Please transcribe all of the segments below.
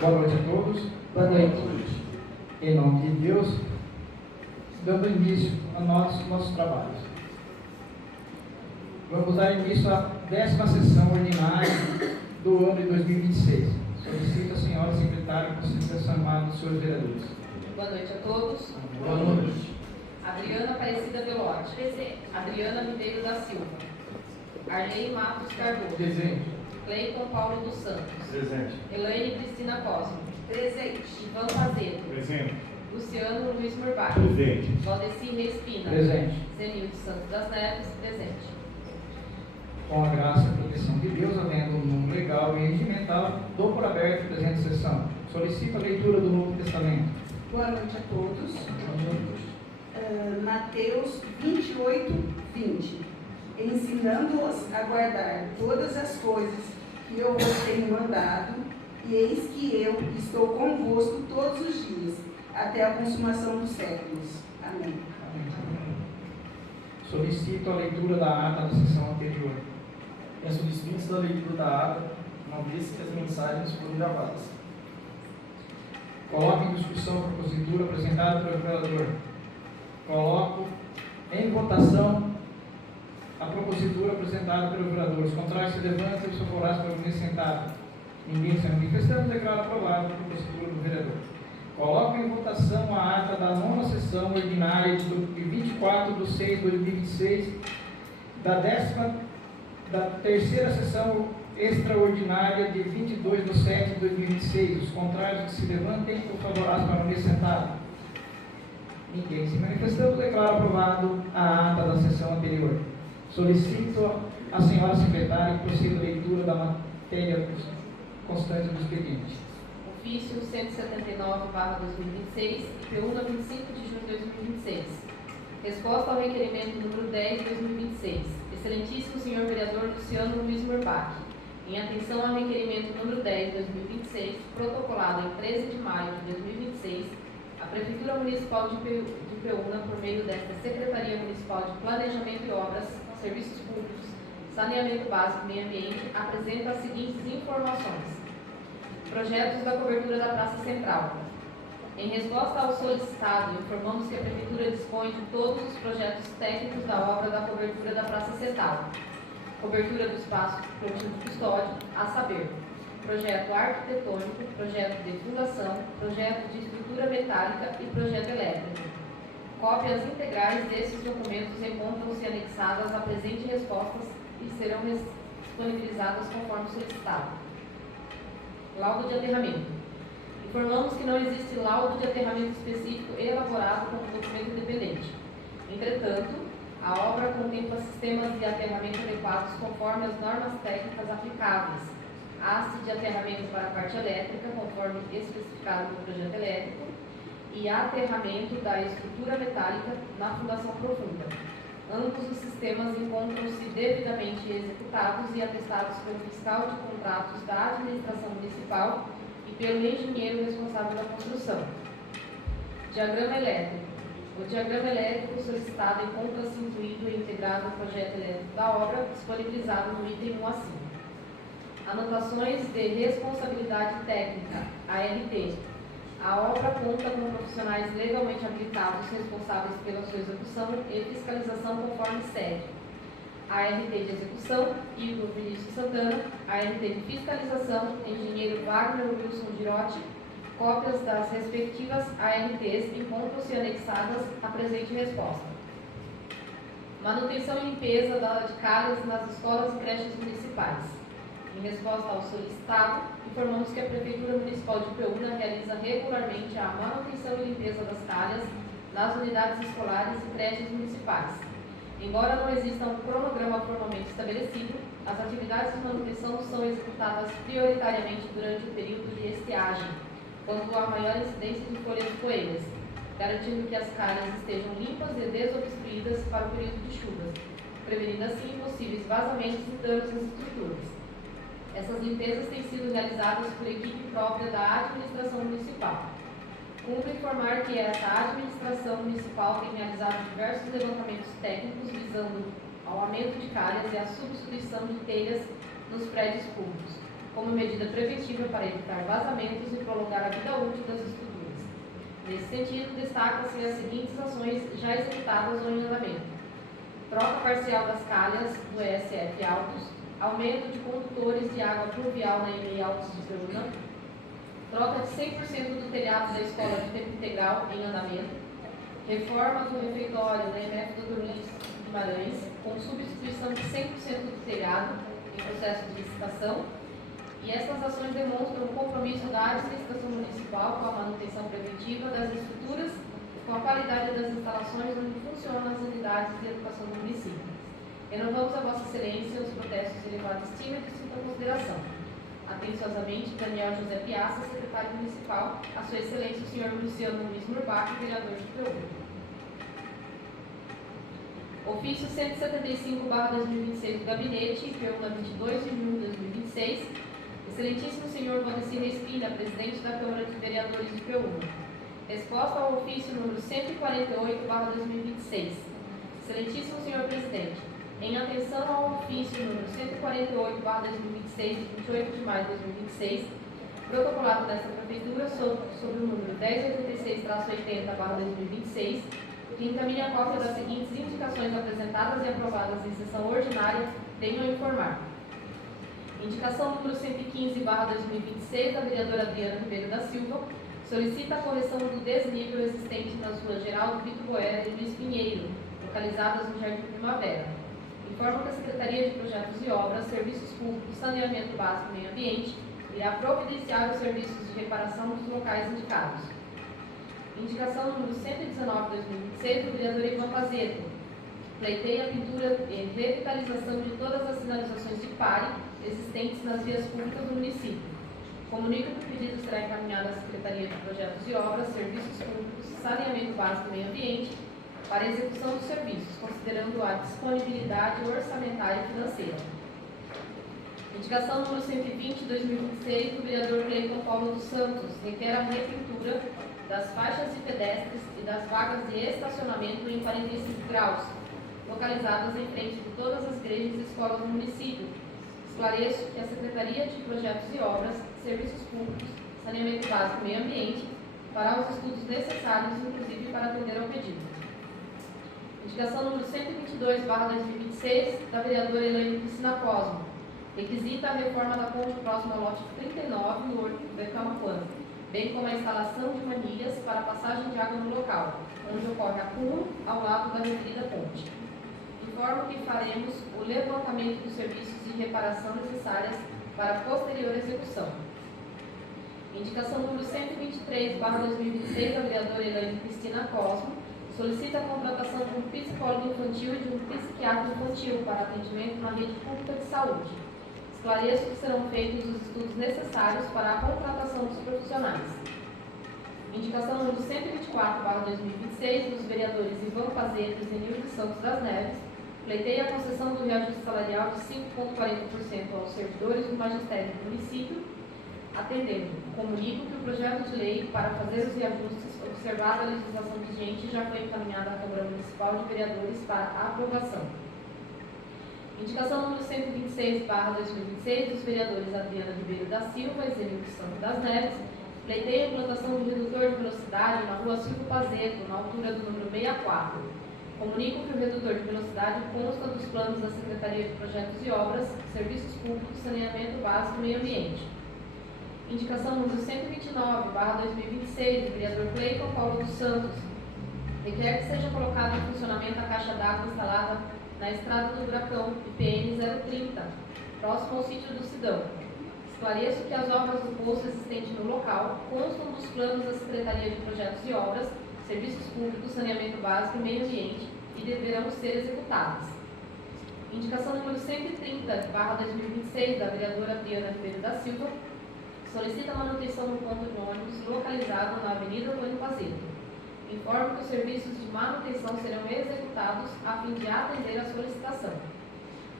Boa noite a todos. Boa noite. Em nome de Deus, dando início a nossos trabalhos. Vamos dar início à 10ª sessão ordinária do ano de 2026. Solicito a senhora secretária para ser chamada dos senhores vereadores. Boa noite a todos. Boa noite. Adriana Aparecida Belotti. Presente. Adriana Ribeiro da Silva. Arley Matos Cardoso. Presente. Cleiton Paulo dos Santos. Presente. Elaine Cristina Cosmo. Presente. Ivan Fazedo. Presente. Luciano Luiz Murbach. Presente. Valdeci Reis Pina. Presente. Zenilde Santos das Neves. Presente. Com a graça e proteção de Deus, havendo um número legal e regimental, dou por aberto a presente sessão. Solicito a leitura do Novo Testamento. Boa noite a todos. Mateus 28, 20. Ensinando-os a guardar todas as coisas que eu vos tenho mandado, e eis que eu estou convosco todos os dias, até a consumação dos séculos. Amém. Solicito a leitura da ata da sessão anterior. Peço dispensa da leitura da ata, uma vez que as mensagens foram gravadas. Coloco em discussão a propositura apresentada pelo vereador. Coloco em votação a propositura apresentada pelo vereador. Os contrários se levantam e os favoráveis permanecem sentados. Ninguém se manifestando, declaro aprovada a propositura do vereador. Coloco em votação a ata da 9ª sessão ordinária de 24 de 6 de 2026, da 3ª sessão extraordinária de 22 de 7 de 2026. Os contrários que se levantem, os favoráveis permanecem sentados. Ninguém se manifestando, declaro aprovado a ata da sessão anterior. Solicito à senhora secretária que proceda a leitura da matéria constante do expediente. Ofício 179/2026, IPUNA 25 de junho de 2026. Resposta ao requerimento número 10 de 2026. Excelentíssimo senhor vereador Luciano Luiz Murbach, em atenção ao requerimento número 10 de 2026, protocolado em 13 de maio de 2026, a Prefeitura Municipal de Ipeúna, por meio desta Secretaria Municipal de Planejamento e Obras, Serviços Públicos, Saneamento Básico e Meio Ambiente, apresenta as seguintes informações. Projetos da cobertura da Praça Central. Em resposta ao solicitado, informamos que a Prefeitura dispõe de todos os projetos técnicos da obra da cobertura da Praça Central. Cobertura do espaço prometido custódio, a saber, projeto arquitetônico, projeto de fundação, projeto de estrutura metálica e projeto elétrico. Cópias integrais desses documentos encontram-se anexadas à presente respostas e serão disponibilizadas conforme solicitado. Laudo de aterramento. Informamos que não existe laudo de aterramento específico elaborado como documento independente. Entretanto, a obra contempla sistemas de aterramento adequados conforme as normas técnicas aplicáveis. Haste de aterramento para a parte elétrica, conforme especificado no projeto elétrico, e aterramento da estrutura metálica na fundação profunda. Ambos os sistemas encontram-se devidamente executados e atestados pelo fiscal de contratos da administração municipal e pelo engenheiro responsável da construção. Diagrama elétrico. O diagrama elétrico solicitado encontra-se incluído e integrado no projeto elétrico da obra, disponibilizado no item 1 a 5. Anotações de responsabilidade técnica, ART. A obra conta com profissionais legalmente habilitados responsáveis pela sua execução e fiscalização conforme segue. ART de execução, Igor Vinícius Santana. ART de fiscalização, engenheiro Wagner Wilson Girotti. Cópias das respectivas ARTs encontram-se anexadas à presente resposta. Manutenção e limpeza de calhas nas escolas e creches municipais. Em resposta ao solicitado, informamos que a Prefeitura Municipal de Ipeúna realiza regularmente a manutenção e limpeza das calhas nas unidades escolares e creches municipais. Embora não exista um cronograma formalmente estabelecido, as atividades de manutenção são executadas prioritariamente durante o período de estiagem, quando há maior incidência de folhas coelhas, garantindo que as calhas estejam limpas e desobstruídas para o período de chuvas, prevenindo assim possíveis vazamentos e danos às estruturas. Essas limpezas têm sido realizadas por equipe própria da administração municipal. Cumpre informar que essa administração municipal tem realizado diversos levantamentos técnicos visando ao aumento de calhas e a substituição de telhas nos prédios públicos, como medida preventiva para evitar vazamentos e prolongar a vida útil das estruturas. Nesse sentido, destacam-se as seguintes ações já executadas ou em andamento: troca parcial das calhas do ESF Altos, aumento de condutores de água pluvial na EMEI Altos de Peúna, troca de 100% do telhado da escola de tempo integral em andamento, reforma do refeitório da EMF Dr. Luiz Guimarães, com substituição de 100% do telhado em processo de licitação. E essas ações demonstram o compromisso da administração municipal com a manutenção preventiva das estruturas e com a qualidade das instalações onde funcionam as unidades de educação do município. Renovamos a Vossa Excelência os protestos de elevada estima e de sua consideração. Atenciosamente, Daniel José Piazza, secretário municipal, a Sua Excelência o Sr. Luciano Luiz Murbach, vereador de Peúna. Ofício 175/2026 do Gabinete, Peúna, 22 de junho de 2026. Excelentíssimo Senhor Valdecir Espina, presidente da Câmara de Vereadores de Peúna. Resposta ao ofício número 148/2026. Excelentíssimo Senhor Presidente, em atenção ao ofício número 148/2026, de 28 de maio de 2026, protocolado nesta Prefeitura sobre o número 1086-80/2026, que encaminha a cópia das seguintes indicações apresentadas e aprovadas em sessão ordinária, tenho a informar. Indicação número 115/2026, da vereadora Adriana Ribeiro da Silva, solicita a correção do desnível existente nas ruas Geraldo Vitor Boera e Luiz Pinheiro, localizadas no Jardim Primavera. Informa que a Secretaria de Projetos e Obras, Serviços Públicos, Saneamento Básico e Meio Ambiente irá providenciar os serviços de reparação dos locais indicados. Indicação número 119/2026, do vereador Ivan Pazeto, pleiteia a pintura e revitalização de todas as sinalizações de pare existentes nas vias públicas do município. Comunica que o pedido será encaminhado à Secretaria de Projetos e Obras, Serviços Públicos, Saneamento Básico e Meio Ambiente para a execução dos serviços, considerando a disponibilidade orçamentária e financeira. Indicação número 120/2026, do vereador Cleiton Paulo dos Santos, requer a repintura das faixas de pedestres e das vagas de estacionamento em 45 graus, localizadas em frente de todas as igrejas e escolas do município. Esclareço que a Secretaria de Projetos e Obras, Serviços Públicos, Saneamento Básico e Meio Ambiente fará os estudos necessários, inclusive para atender ao pedido. Indicação número 122/2026, da vereadora Elaine Cristina Cosmo, requisita a reforma da ponte próxima ao lote 39, no Horto do Camaquã, bem como a instalação de manilhas para passagem de água no local, onde ocorre acúmulo ao lado da referida ponte. Informo que faremos o levantamento dos serviços de reparação necessárias para posterior execução. Indicação número 123/2026, da vereadora Elaine Cristina Cosmo, solicita a contratação de um psicólogo infantil e de um psiquiatra infantil para atendimento na rede pública de saúde. Esclareço que serão feitos os estudos necessários para a contratação dos profissionais. Indicação número 124/2026, dos vereadores Ivan Pazeto e Zenildo Santos das Neves, pleiteia a concessão do reajuste salarial de 5,40% aos servidores do magistério do município, atendendo. Comunico que o projeto de lei para fazer os reajustes, observada a legislação vigente, já foi encaminhado à Câmara Municipal de Vereadores para aprovação. Indicação número 126/2026, dos vereadores Adriana Ribeiro da Silva e Zenildo Santos das Neves, pleiteia a implantação do redutor de velocidade na rua Silvio Pazeto, na altura do número 64. Comunico que o redutor de velocidade consta dos planos da Secretaria de Projetos e Obras, Serviços Públicos, Saneamento Básico e Meio Ambiente. Indicação número 129/2026, do vereador Cleiton Paulo dos Santos, requer que seja colocada em funcionamento a caixa d'água instalada na Estrada do Buracão, IPN 030, próximo ao sítio do Sidão. Esclareço que as obras do poço existente no local constam dos planos da Secretaria de Projetos e Obras, Serviços Públicos, Saneamento Básico e Meio Ambiente e deverão ser executadas. Indicação número 130/2026, da vereadora Adriana Ribeiro da Silva, solicita a manutenção do ponto de ônibus localizado na Avenida Antônio Pazeto. Informo que os serviços de manutenção serão executados a fim de atender a solicitação.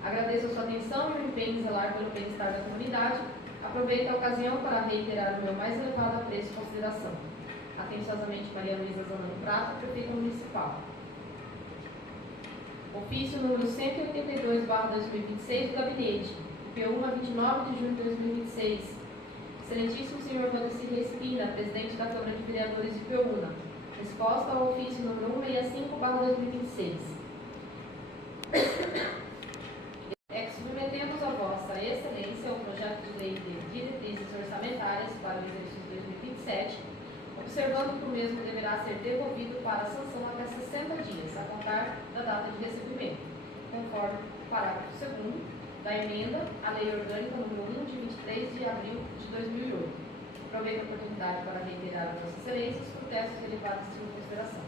Agradeço a sua atenção e o empenho em zelar pelo bem-estar da comunidade. Aproveito a ocasião para reiterar o meu mais elevado apreço e consideração. Atenciosamente, Maria Luísa Zanano Prata, Prefeita Municipal. Ofício número 182/2026 do Gabinete, IPU 29 de junho de 2026. Excelentíssimo senhor Valdecir Espina, presidente da Câmara de Vereadores de Peúna. Resposta ao ofício número 165/2026. Submetemos a Vossa Excelência o projeto de lei de diretrizes orçamentárias para o exercício 2027, observando que o mesmo deverá ser devolvido para a sanção até 60 dias, a contar da data de recebimento, conforme o parágrafo 2º da emenda à Lei Orgânica número 1, de 23 de abril de 2008. Aproveito a oportunidade para reiterar a Vossa Excelência os protestos derivados de sua consideração.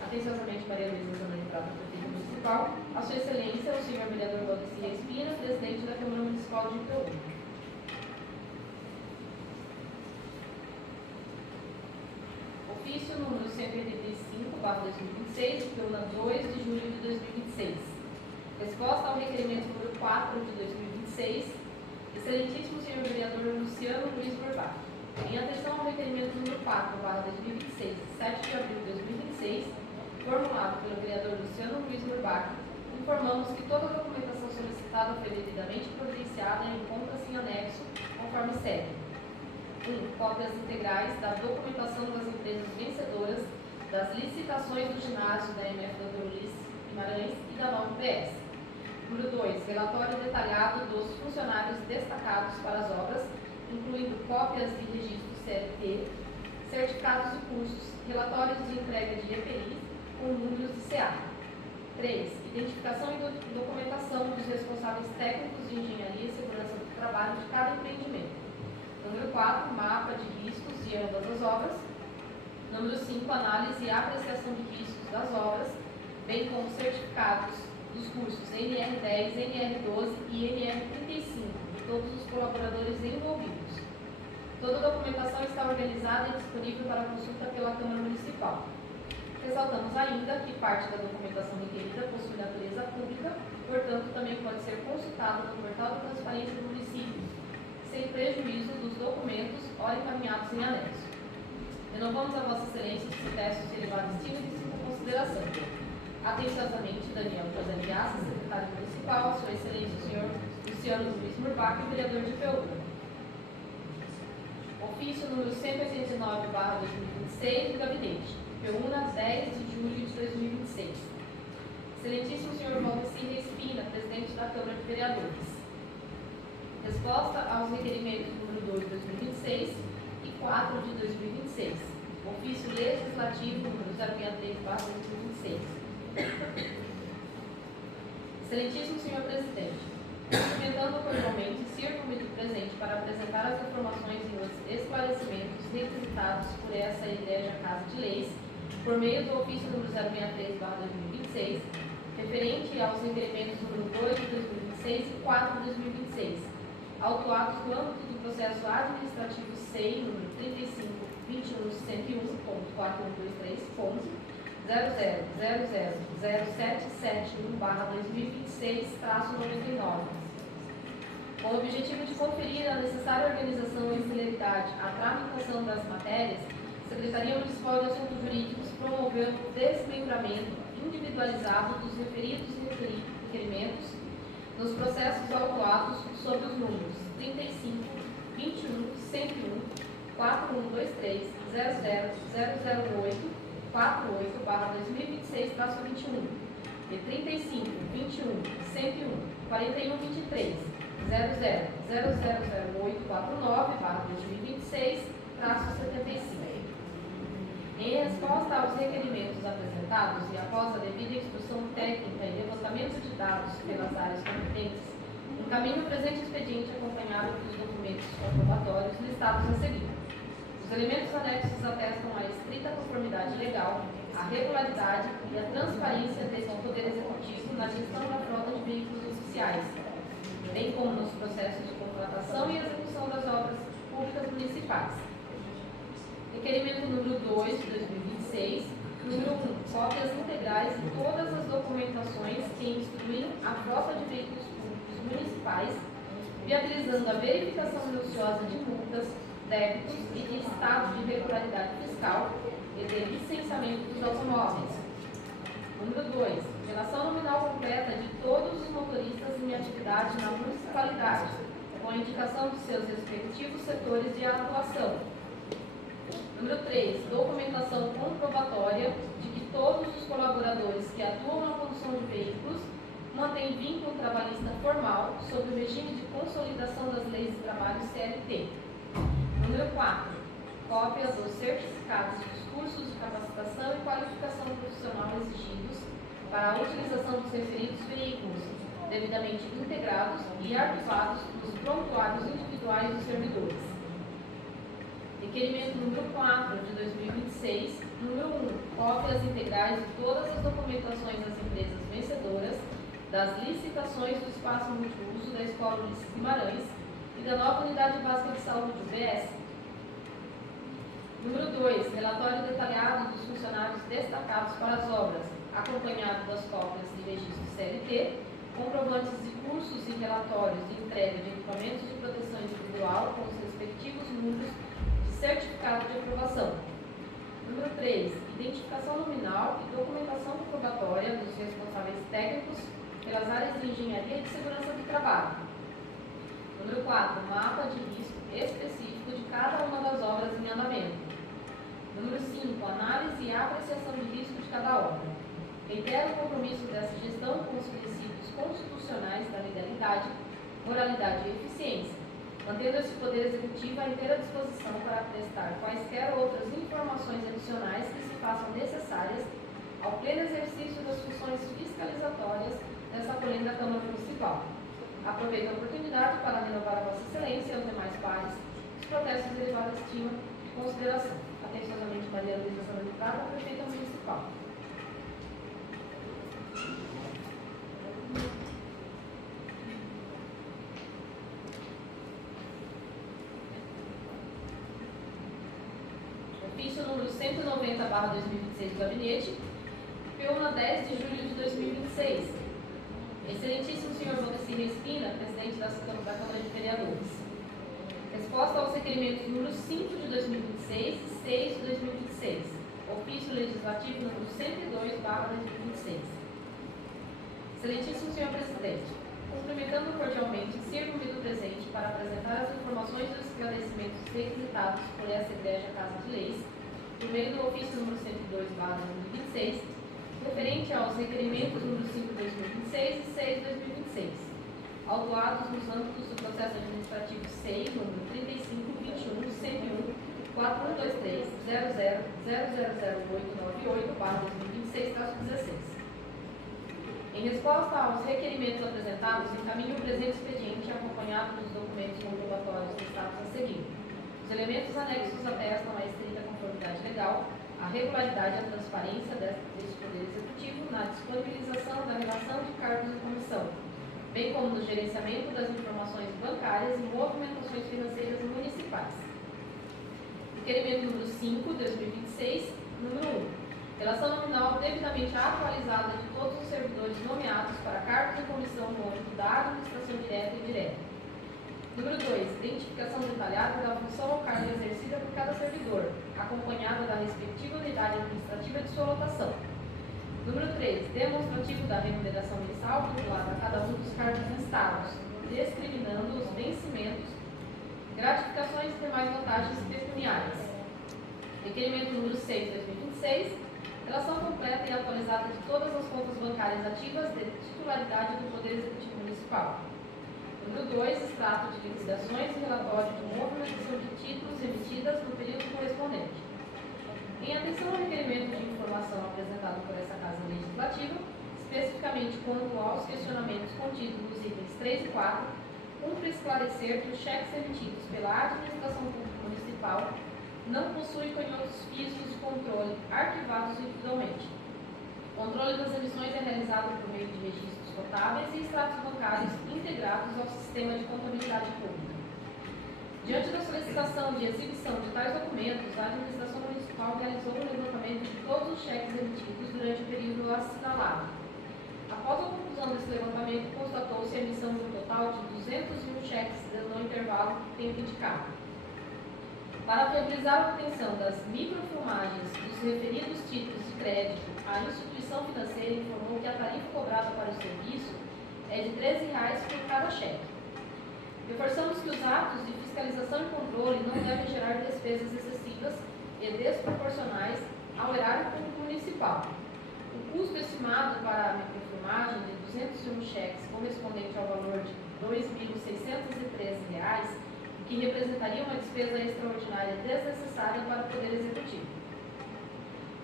Atenciosamente, Maria Luísa Zanoni Prata, prefeita municipal. A Sua Excelência, o senhor vereador Valdecir Espina, presidente da Câmara Municipal de Peúna. Ofício número 185/2026, de Peúna, 2 de julho de 2026. Resposta ao requerimento número 4 de 2026. Excelentíssimo senhor vereador Luciano Luiz Burbach. Em atenção ao requerimento número 4/2026, de 7 de abril de 2026, formulado pelo vereador Luciano Luiz Burbach, informamos que toda a documentação solicitada foi devidamente providenciada e encontra-se em anexo, conforme segue. 1. Cópias integrais da documentação das empresas vencedoras das licitações do ginásio da MF Dr. Ulisses Guimarães e da Nova PS. Número 2. Relatório detalhado dos funcionários destacados para as obras, incluindo cópias de registro CLT, certificados de custos, relatórios de entrega de EPIs com números de CA. 3. Identificação e documentação dos responsáveis técnicos de engenharia e segurança do trabalho de cada empreendimento. Número 4. Mapa de riscos de ambas as obras. Número 5. Análise e apreciação de riscos das obras, bem como certificados dos cursos NR10, NR12 e NR35 de todos os colaboradores envolvidos. Toda a documentação está organizada e disponível para consulta pela Câmara Municipal. Ressaltamos ainda que parte da documentação requerida possui natureza pública, portanto, também pode ser consultada no portal da transparência do município, sem prejuízo dos documentos ora encaminhados em anexo. Renovamos a Vossa Excelência os protestos de elevada estima e de sua consideração. Atenciosamente, Daniel José Piazza, secretário municipal, a Sua Excelência o senhor Luciano Luiz Burbach, vereador de Peúna. Ofício número 189/2026 do Gabinete. Peúna, 10 de julho de 2026. Excelentíssimo senhor Valdecir Espina, presidente da Câmara de Vereadores. Resposta aos requerimentos número 2 de 2026 e 4 de 2026. Ofício legislativo número 063/2026. Excelentíssimo senhor presidente, cumprimentando cordialmente, sirvo-me do presente para apresentar as informações e os esclarecimentos requisitados por essa egrégia Casa de Leis, por meio do ofício número 063/2026, referente aos requerimentos número 2 de 2026 e 4 de 2026, autuados no âmbito do processo administrativo SEI número 35.21.413.0000771/2026-99, com o objetivo de conferir a necessária organização e celeridade à tramitação das matérias, a Secretaria Municipal de Assuntos Jurídicos promoveu o desmembramento individualizado dos referidos requerimentos nos processos autuados sob os números 35, 21, 101, 4123, 00008, 48/2026-21 e 35, 21, 101, 4123, 00000849/2026-75. Em resposta aos requerimentos apresentados e após a devida instrução técnica e levantamento de dados pelas áreas competentes, encaminho o presente expediente acompanhado dos documentos comprobatórios listados a seguir. Os elementos anexos atestam a estrita conformidade legal, a regularidade e a transparência deste Poder Executivo na gestão da frota de veículos oficiais, bem como nos processos de contratação e execução das obras públicas municipais. Requerimento número 2 de 2026, número 1, cópias integrais de todas as documentações que instruem a frota de veículos públicos municipais, viabilizando a verificação minuciosa de multas, débitos e de estado de regularidade fiscal e de licenciamento dos automóveis. Número 2, relação nominal completa de todos os motoristas em atividade na municipalidade, indicação de seus respectivos setores de atuação. Número 3, documentação comprobatória de que todos os colaboradores que atuam na condução de veículos mantêm vínculo trabalhista formal sob o regime de consolidação das leis de trabalho CLT. Número 4, cópia dos certificados dos cursos de capacitação e qualificação profissional exigidos para a utilização dos referidos veículos, devidamente integrados e arquivados nos prontuários individuais dos servidores. Requerimento número 4 de 2026, número 1, cópias integrais de todas as documentações das empresas vencedoras, das licitações do espaço multiuso da Escola Ulisses Guimarães e da nova Unidade Básica de Saúde, UBS. Número 2, relatório detalhado dos funcionários destacados para as obras, acompanhado das cópias de registro CLT, comprovantes de cursos e relatórios de entrega de equipamentos de proteção individual com os respectivos números de certificado de aprovação. Número 3, identificação nominal e documentação comprobatória dos responsáveis técnicos pelas áreas de engenharia e de segurança do trabalho. Número 4, mapa de risco específico de cada uma das obras em andamento. Número 5, análise e apreciação de risco de cada obra. Reitero o compromisso dessa gestão com os princípios constitucionais da legalidade, moralidade e eficiência, mantendo esse Poder Executivo à inteira disposição para prestar quaisquer outras informações adicionais que se façam necessárias ao pleno exercício das funções fiscalizatórias dessa polêmica Câmara Municipal. Aproveito a oportunidade para renovar a Vossa Excelência e aos demais pares os protestos de elevada estima e consideração. Atenciosamente, Maria Luísa Sandra Prata, Prefeita Municipal. Ofício número 190/2026 do Gabinete, PEUNA 10 de julho de 2026. Excelentíssimo senhor Valdeci Respina, presidente da Câmara de Vereadores. Resposta aos requerimentos número 5 de 2026 e 6 de 2026. Ofício legislativo número 102/2026. Excelentíssimo senhor presidente, cumprimentando cordialmente, sirvo-me do presente para apresentar as informações e os esclarecimentos requisitados por esta Igreja Casa de Leis, por meio do ofício número 102/2026, referente aos requerimentos número 5 de 2026 e 6 de 2026, autuados nos âmbitos do processo administrativo SEI número 35.21.101.4123.00000898/2026-16. Em resposta aos requerimentos apresentados, encaminho o presente expediente acompanhado dos documentos comprobatórios listados a seguir. Os elementos anexos atestam a estrita conformidade legal, a regularidade e a transparência deste Poder Executivo na disponibilização da relação de cargos de comissão, bem como no gerenciamento das informações bancárias e movimentações financeiras municipais. Requerimento número 5, 2026, número 1. Relação nominal devidamente atualizada de todos os servidores nomeados para cargos de comissão no âmbito da administração direta e indireta. Número 2. Identificação detalhada da função ou cargo exercida por cada servidor, acompanhada da respectiva unidade administrativa de sua lotação. Número 3. Demonstrativo da remuneração mensal vinculada a cada um dos cargos listados, discriminando os vencimentos, gratificações e demais vantagens pecuniárias. Requerimento número 6, 2026. Relação completa e atualizada de todas as contas bancárias ativas de titularidade do Poder Executivo Municipal. Número 2, extrato de liquidações e relatório de movimentação de títulos emitidas no período correspondente. Em atenção ao requerimento de informação apresentado por essa Casa Legislativa, especificamente quanto aos questionamentos contidos nos itens 3 e 4, cumpre esclarecer que os cheques emitidos pela Administração Pública Municipal não possuem canhotos físicos de controle arquivados individualmente. O controle das emissões é realizado por meio de registros contábeis e extratos bancários integrados ao sistema de contabilidade pública. Diante da solicitação de exibição de tais documentos, a Administração Municipal realizou um levantamento de todos os cheques emitidos durante o período assinalado. Após a conclusão desse levantamento, constatou-se a emissão de um total de 201 cheques no intervalo do tempo indicado. Para viabilizar a obtenção das microfilmagens dos referidos títulos de crédito, a instituição financeira informou que a tarifa cobrada para o serviço é de R$ 13 por cada cheque. Reforçamos que os atos de fiscalização e controle não devem gerar despesas excessivas e desproporcionais ao erário público municipal. O custo estimado para a microfilmagem de 201 cheques, correspondente ao valor de R$ 2.613, que representaria uma despesa extraordinária desnecessária para o Poder Executivo.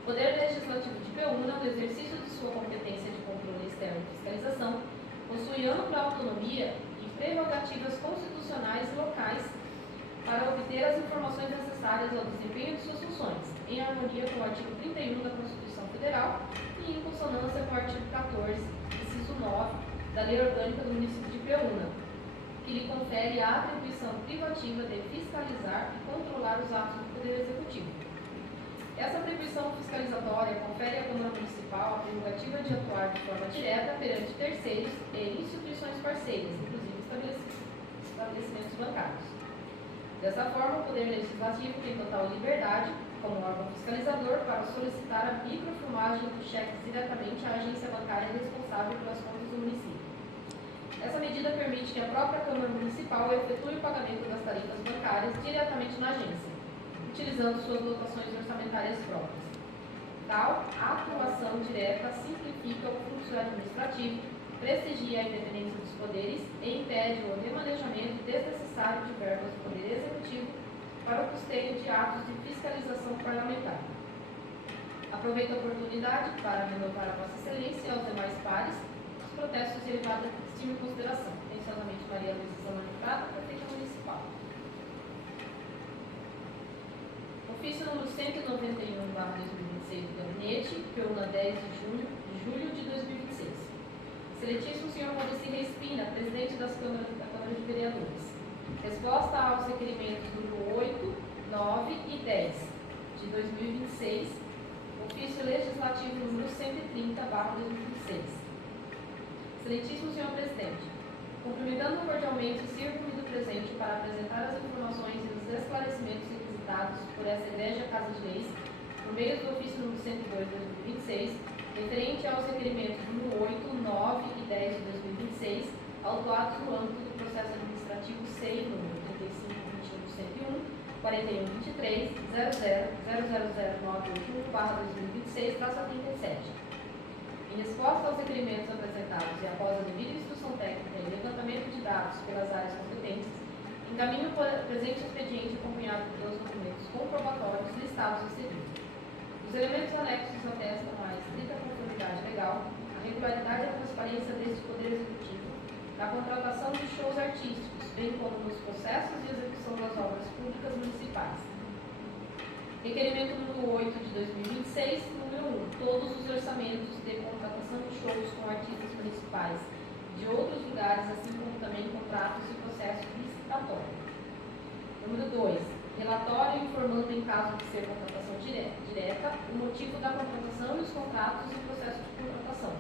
O Poder Legislativo de Peúna, no exercício de sua competência de controle externo e fiscalização, possui ampla autonomia e prerrogativas constitucionais e locais para obter as informações necessárias ao desempenho de suas funções, em harmonia com o artigo 31 da Constituição Federal e em consonância com o artigo 14, inciso 9, da Lei Orgânica do Município de Peúna, que lhe confere a atribuição privativa de fiscalizar e controlar os atos do Poder Executivo. Essa atribuição fiscalizatória confere à Câmara Municipal a prerrogativa de atuar de forma direta perante terceiros e instituições parceiras, inclusive estabelecimentos bancários. Dessa forma, o Poder Legislativo tem total liberdade, como órgão fiscalizador, para solicitar a microfilmagem dos cheques diretamente à agência bancária responsável pelas contas do município. Essa medida permite que a própria Câmara Municipal efetue o pagamento das tarifas bancárias diretamente na agência, utilizando suas dotações orçamentárias próprias. Tal atuação direta simplifica o fluxo administrativo, prestigia a independência dos poderes e impede o remanejamento desnecessário de verbas do Poder Executivo para o custeio de atos de fiscalização parlamentar. Aproveito a oportunidade para renovar a Vossa Excelência e aos demais pares os protestos derivados da estima e consideração. Atenciosamente, Maria Luísa Zamani Prata, Prefeita Municipal. Ofício número 191/2026 do Gabinete, Peúna, 10 de julho de 2026. Excelentíssimo senhor Maurício Respina, presidente da Câmara de Vereadores. Resposta aos requerimentos número 8, 9 e 10 de 2026, ofício legislativo número 130/2026. Excelentíssimo senhor presidente, cumprimentando cordialmente, sirvo-me do presente para apresentar as informações e os esclarecimentos requisitados por essa Egrégia Casa de Leis, no meio do ofício número 102/2026, referente aos requerimentos número 8, 9 e 10 de 2026, autuados no âmbito do processo administrativo SEI número 35.21.101, 41.23, 00.000.981/2026-37. Em resposta aos requerimentos apresentados e após a devida instrução técnica e levantamento de dados pelas áreas competentes, encaminho o presente expediente acompanhado dos documentos comprobatórios listados a seguir. Os elementos anexos atestam a estrita conformidade legal, a regularidade e a transparência deste Poder Executivo, na contratação de shows artísticos, bem como nos processos de execução das obras públicas municipais. Requerimento número 8 de 2026, número 1. Todos os orçamentos de contratação de shows com artistas municipais de outros lugares, assim como também contratos e processos licitatórios. Número 2. Relatório informando, em caso de ser contratação direta, o motivo da contratação e os contratos e processo de contratação.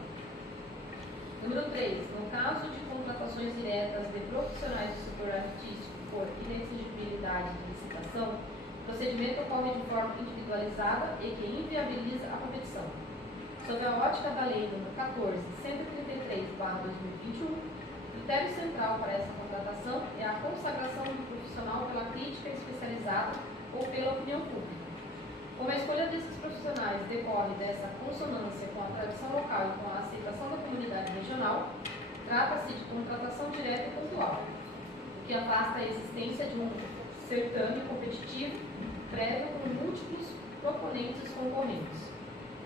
Número 3. No caso de contratações diretas de profissionais do setor artístico por inexigibilidade de licitação, o procedimento ocorre de forma individualizada e que inviabiliza a competição. Sob a ótica da Lei nº 14.133/2021, o critério central para essa contratação é a consagração do profissional pela crítica especializada ou pela opinião pública. Como a escolha desses profissionais decorre dessa consonância com a tradição local e com a aceitação da comunidade regional, trata-se de contratação direta e pontual, o que afasta a existência de um certame competitivo prévio com múltiplos proponentes concorrentes.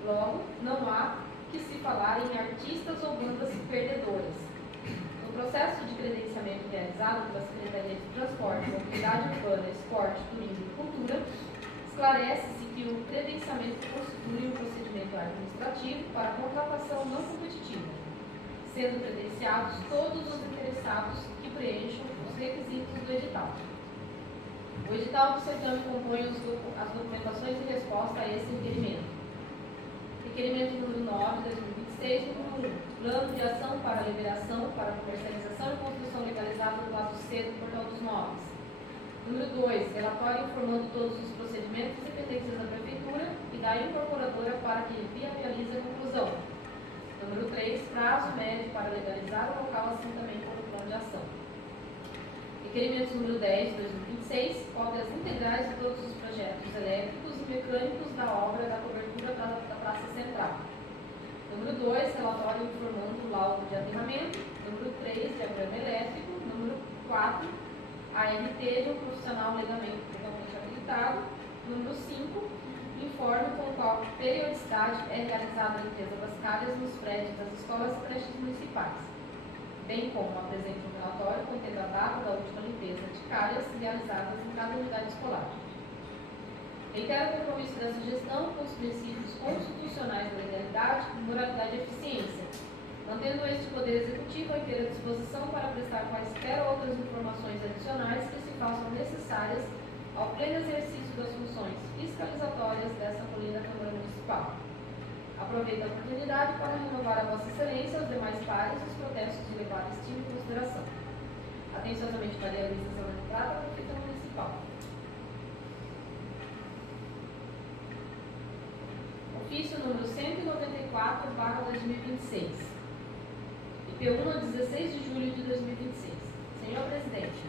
Logo, não há que se falar em artistas ou bandas perdedoras. No processo de credenciamento realizado pela Secretaria de Transporte, Mobilidade Urbana, Esporte, Turismo e Cultura, esclarece-se que o credenciamento constitui um procedimento administrativo para contratação não competitiva, sendo credenciados todos os interessados que preencham os requisitos do edital. O edital do certame compõe as documentações de resposta a esse requerimento. Requerimento número 9 de 2026, número 1. Plano de ação para liberação, para comercialização e construção legalizada do lado C do Portal dos Móveis. Número 2. Relatório informando todos os procedimentos e pendências da Prefeitura e da incorporadora para que viabilize a conclusão. Número 3. Prazo médio para legalizar o local, assim também como plano de ação. Requerimentos número 10 de 2026, cópias integrais de todos os projetos elétricos e mecânicos da obra da cobertura da Praça Central. Número 2, relatório informando o laudo de aterramento. Número 3, diagrama elétrico. Número 4, ART de um profissional legalmente habilitado. Número 5, informe com qual periodicidade é realizada a limpeza das calhas nos prédios das escolas e creches municipais, bem como apresente um relatório contendo a data da última limpeza de calhas realizadas em cada unidade escolar. Reitero o compromisso dessa gestão com os princípios constitucionais da legalidade, moralidade e eficiência, mantendo este Poder Executivo à inteira disposição para prestar quaisquer outras informações adicionais que se façam necessárias ao pleno exercício das funções fiscalizatórias desta colina Câmara Municipal. Aproveito a oportunidade para renovar a Vossa Excelência aos demais pares os protestos de elevada estima e consideração. Atenciosamente, Maria Luísa Zanoni Prata, Prefeita Municipal. Ofício número 194/2026. IP1 a 16 de julho de 2026. Senhor Presidente,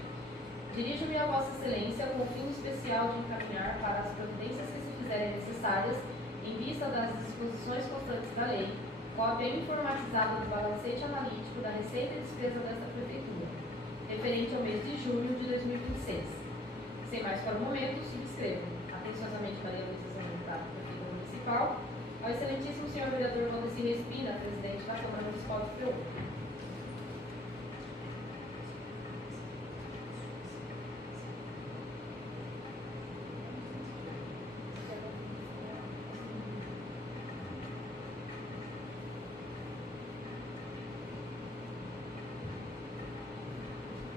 dirijo-me a Vossa Excelência com o fim especial de encaminhar para as providências que se fizerem necessárias em vista das disposições constantes da lei, cópia informatizada do balancete analítico da receita e despesa desta Prefeitura, referente ao mês de julho de 2026. Sem mais para o momento, subscrevo. Atenciosamente, Maria Luísa Zanoni Prata, Prefeita Municipal. Ao Excelentíssimo Senhor Vereador Valdeci Respina, Presidente da Câmara Municipal de Piauí.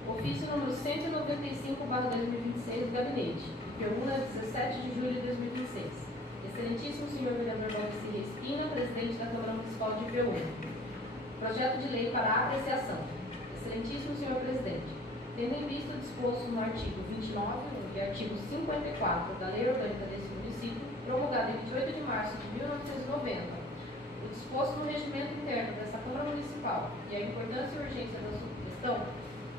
Ofício número 195/2026 do Gabinete, pergunta 17 de julho de 2026. Excelentíssimo Senhor Vereador Valdeci Respina, Presidente da Câmara Municipal de Piauí. Projeto de lei para apreciação. Excelentíssimo Senhor Presidente, tendo em vista o disposto no artigo 29 e artigo 54 da Lei Orgânica deste município, promulgada em 28 de março de 1990, o disposto no regimento interno desta Câmara Municipal e a importância e urgência da sua questão,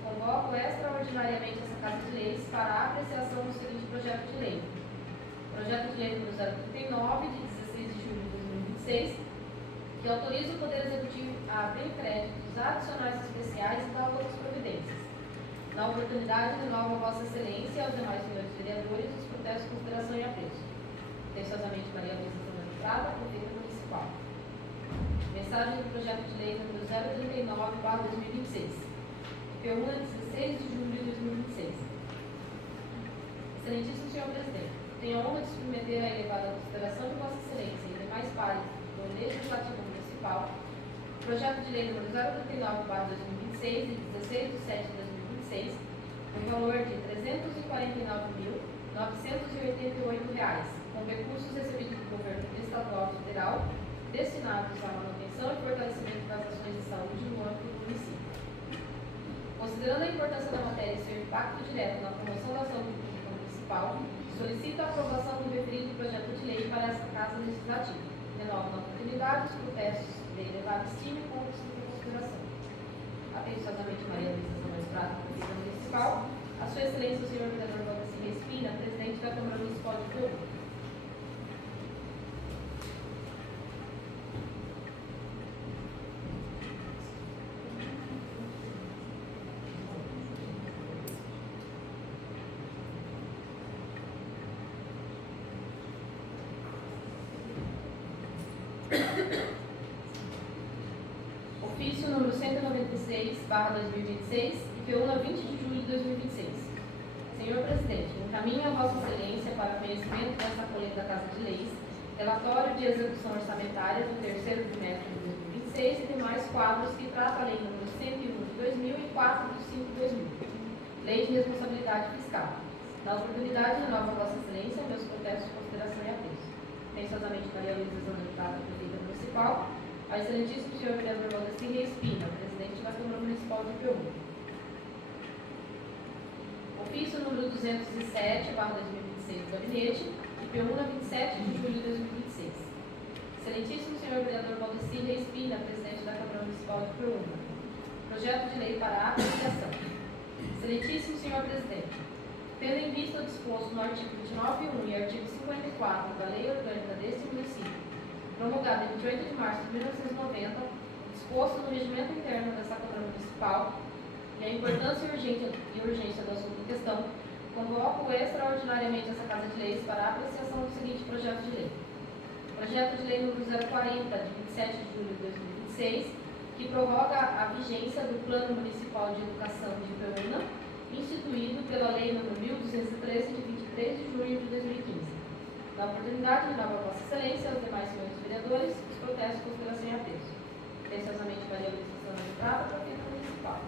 convoco extraordinariamente essa Casa de Leis para a apreciação do seguinte projeto de lei. Projeto de lei número 039, de 16 de julho de 2026, que autoriza o Poder Executivo a abrir créditos adicionais especiais e dar outras providências. Na oportunidade, renovo a Vossa Excelência e aos demais senhores vereadores os protestos de consideração e apreço. Atenciosamente, Maria Luísa Zanoni Prata, Prefeita Municipal. Mensagem do projeto de lei número 039/2026. IP1 a 16 de julho de 2026. Excelentíssimo Senhor Presidente, tenho a honra de submeter à elevada consideração de Vossa Excelência e demais pares do Legislativo Municipal o projeto de lei número 039/2026, de 16 de 7 de 2026, no valor de R$ 349.988, com recursos recebidos do Governo Estadual e Federal, destinados à manutenção e fortalecimento das ações de saúde no âmbito do município. Considerando a importância da matéria e seu impacto direto na promoção da saúde pública municipal, solicito a aprovação do referido projeto de lei para esta Casa Legislativa. Renovo na oportunidade os protestos de elevada estima e consideração. Atenciosamente, Maria Luísa Zanoni Prata, Prefeita Municipal. A Sua Excelência, o Senhor Vereador Valdeci Respina, Presidente da Câmara Municipal de Piauí. Ofício número 196/2026, IP1 a 20 de julho de 2026. Senhor Presidente, encaminho a Vossa Excelência para conhecimento desta colheita da Casa de Leis, relatório de execução orçamentária do terceiro trimestre de 2026 e demais quadros que trata a Lei número 101 de 2000 e 4 de 5 de 2000, Lei de Responsabilidade Fiscal. Na oportunidade, renovo a Vossa Excelência meus protestos de consideração e apreço. Atenciosamente, Maria Luísa Zanoni Prata, Prefeita Municipal. Ao Excelentíssimo Senhor Vereador Valdeci Respina, Presidente da Câmara Municipal de Piauí. Ofício número 207/2026 do Gabinete, IP1 a 27 de julho de 2026. Excelentíssimo Senhor Vereador Valdeci Respina, Presidente da Câmara Municipal de Piauí. Projeto de lei para a apreciação. Excelentíssimo senhor presidente, tendo em vista o disposto no artigo 29.1 e artigo 54 da Lei Orgânica deste município, promulgada em 28 de março de 1990, disposto no regimento interno dessa Câmara Municipal, e a importância e urgência do assunto em questão, convoco extraordinariamente essa Casa de Leis para a apreciação do seguinte projeto de lei. Projeto de lei número 040, de 27 de julho de 2026, que prorroga a vigência do Plano Municipal de Educação de Peúna, instituído pela Lei número 1213, de 23 de junho de 2015. Na oportunidade, renovo a Vossa Excelência e aos demais senhores vereadores os protestos por pela sem apreço. Atenciosamente, Maria Luísa Santana de Prata, prefeita municipal.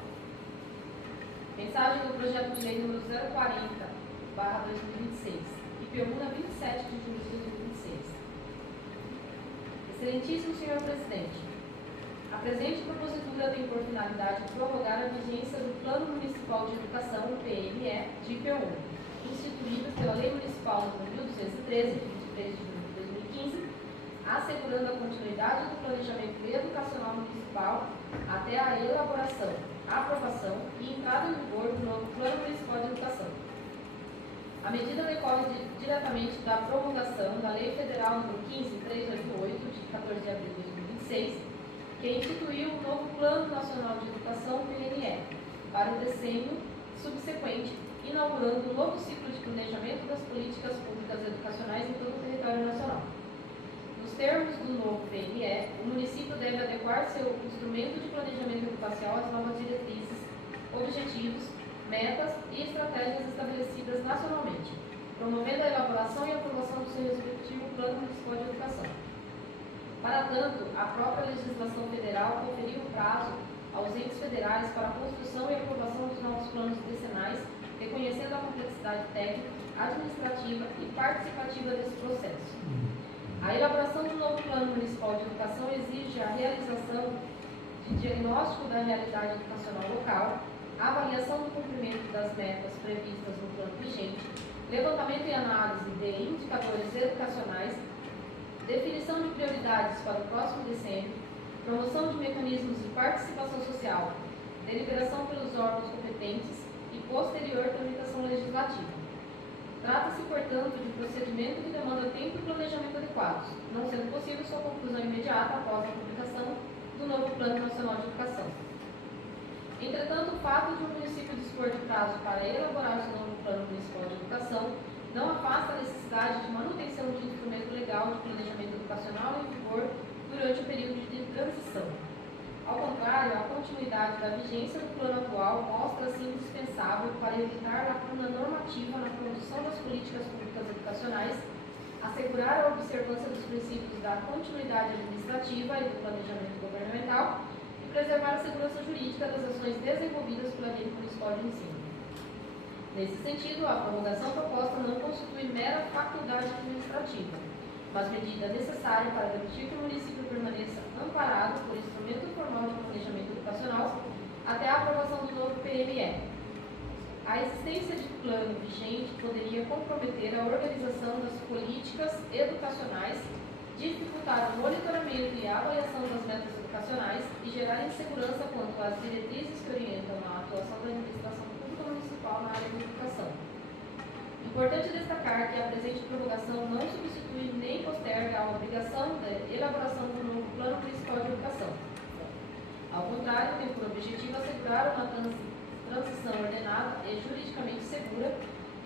Mensagem do projeto de lei número 040/2026, Ipeúna, 27 de julho de 2026. Excelentíssimo senhor presidente, a presente propositura tem por finalidade prorrogar a vigência do Plano Municipal de Educação, PME, de Ipeúna, instituído pela Lei Municipal nº 1213, de 23 de julho de 2015, assegurando a continuidade do planejamento educacional municipal até a elaboração, aprovação e entrada em vigor do novo Plano Municipal de Educação. A medida decorre diretamente da promulgação da Lei Federal nº 15.388, de 14 de abril de 2026, que instituiu o novo Plano Nacional de Educação, PNE, para o decênio subsequente, inaugurando um novo ciclo de planejamento das políticas públicas educacionais em todo o território nacional. Nos termos do novo PNE, o município deve adequar seu instrumento de planejamento educacional às novas diretrizes, objetivos, metas e estratégias estabelecidas nacionalmente, promovendo a elaboração e aprovação do seu respectivo Plano Municipal de Educação. Para tanto, a própria legislação federal conferiu o prazo aos entes federais para a construção e aprovação dos novos planos decenais, reconhecendo a complexidade técnica, administrativa e participativa desse processo. A elaboração do novo Plano Municipal de Educação exige a realização de diagnóstico da realidade educacional local, a avaliação do cumprimento das metas previstas no plano vigente, levantamento e análise de indicadores educacionais, definição de prioridades para o próximo decênio, promoção de mecanismos de participação social, deliberação pelos órgãos competentes e posterior tramitação legislativa. Trata-se, portanto, de procedimento que demanda tempo e planejamento adequados, não sendo possível sua conclusão imediata após a publicação do novo Plano Nacional de Educação. Entretanto, o fato de o município dispor de prazo para elaborar o novo Plano Municipal de Educação não afasta a necessidade de manutenção de instrumento legal de planejamento educacional em vigor durante o período de transição. Ao contrário, a continuidade da vigência do plano atual mostra-se indispensável para evitar lacuna normativa na condução das políticas públicas educacionais, assegurar a observância dos princípios da continuidade administrativa e do planejamento governamental e preservar a segurança jurídica das ações desenvolvidas pela Rede Municipal de Ensino. Nesse sentido, a promulgação proposta não constitui mera faculdade administrativa, mas medida necessária para garantir que o município permaneça amparado por instrumento formal de planejamento educacional até a aprovação do novo PME. A existência de plano vigente poderia comprometer a organização das políticas educacionais, dificultar o monitoramento e a avaliação das metas educacionais e gerar insegurança quanto às diretrizes que orientam a atuação da administração pública municipal na área de educação. Importante destacar que a presente prorrogação não substitui nem posterga a obrigação de elaboração do novo Plano Municipal de Educação. Ao contrário, tem por objetivo assegurar uma transição ordenada e juridicamente segura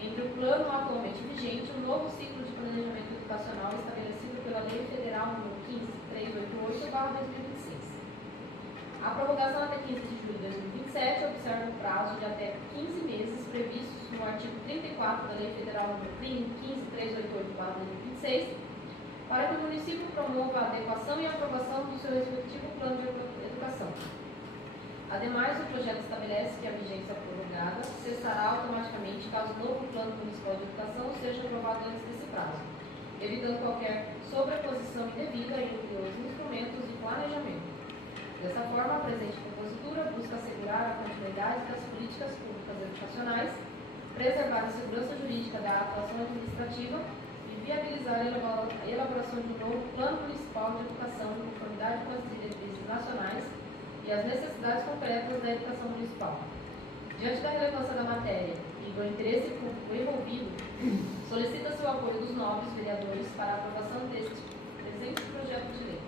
entre o plano atualmente vigente e o novo ciclo de planejamento educacional estabelecido pela Lei Federal nº 15.388/2026. A prorrogação até 15 de julho de 2027 observa o prazo de até 15 meses previstos no artigo 34 da Lei Federal nº 15.388/2026, para que o município promova a adequação e aprovação do seu respectivo plano de educação. Ademais, o projeto estabelece que a vigência prorrogada cessará automaticamente caso o novo Plano Municipal de Educação seja aprovado antes desse prazo, evitando qualquer sobreposição indevida entre os instrumentos de planejamento. Dessa forma, a presente propositura busca assegurar a continuidade das políticas públicas educacionais, preservar a segurança jurídica da atuação administrativa e viabilizar a elaboração de um novo Plano Municipal de Educação em conformidade com as diretrizes nacionais e as necessidades concretas da educação municipal. Diante da relevância da matéria e do interesse público envolvido, solicita-se o apoio dos nobres vereadores para a aprovação deste presente projeto de lei.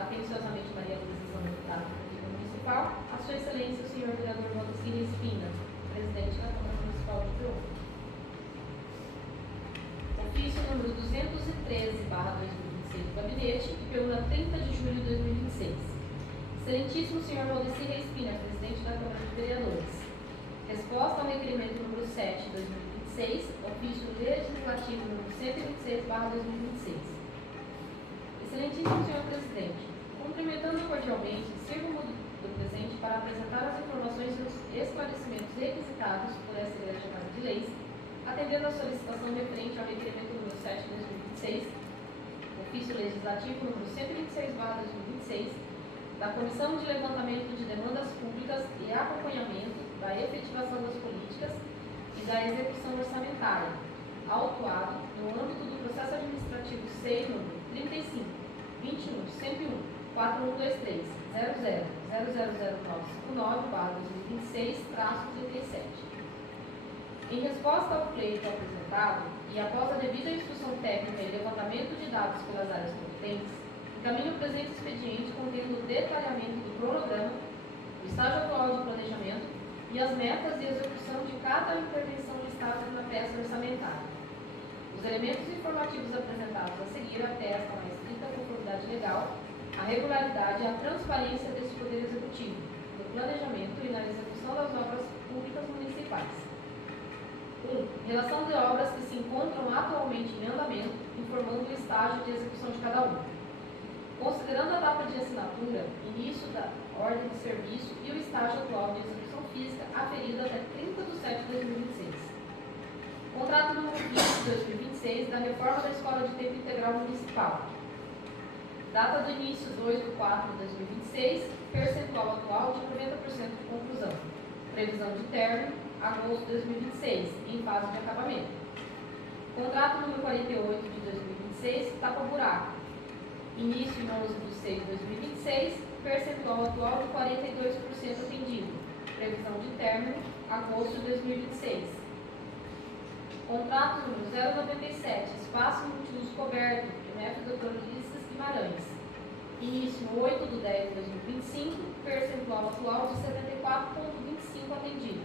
Atenciosamente, Maria Luísa, deputada municipal, a sua excelência, o senhor vereador Valdecir Espina, presidente da Câmara Municipal de Peru. Ofício número 213/2026 do Gabinete, IPU na 30 de julho de 2026. Excelentíssimo senhor Valdecir Espina, presidente da Câmara de Vereadores. Resposta ao requerimento número 7 de 2026, ofício legislativo número 126/2026. Excelentíssimo senhor presidente, cumprimentando cordialmente, sirvo do presente para apresentar as informações e os esclarecimentos requisitados por esta Igreja Casa de Leis, atendendo à solicitação referente ao requerimento número 7 de 2026, ofício legislativo número 126/2026, da Comissão de Levantamento de Demandas Públicas e Acompanhamento da Efetivação das Políticas e da Execução Orçamentária, autuado no âmbito do processo administrativo SEI número 35 21 101 4123 000959/2026-37. Em resposta ao pleito apresentado e após a devida instrução técnica e levantamento de dados pelas áreas competentes, encaminho o presente expediente contendo o detalhamento do cronograma, o estágio atual de planejamento e as metas de execução de cada intervenção listada na peça orçamentária. Os elementos informativos apresentados a seguir atestam a estrita conformidade legal, a regularidade e a transparência deste Poder Executivo, no planejamento e na execução das obras públicas municipais. 1. Relação de obras que se encontram atualmente em andamento, informando o estágio de execução de cada uma. Considerando a data de assinatura, início da ordem de serviço e o estágio atual de execução física aferido até 30 de setembro de 2026. Contrato número 20 de 2026 da reforma da Escola de Tempo Integral Municipal. Data do início 2/4 de 2026, percentual atual de 90% de conclusão. Previsão de término, agosto de 2026, em fase de acabamento. Contrato número 48 de 2026, tapa-buraco. Início em 11 de 6 de 2026, percentual atual de 42% atendido. Previsão de término, agosto de 2026. Contrato número 097, espaço multiuso coberto, MF Dr. Ulisses Guimarães. Início 8 de 10 de 2025, percentual atual de 74,25% atendido.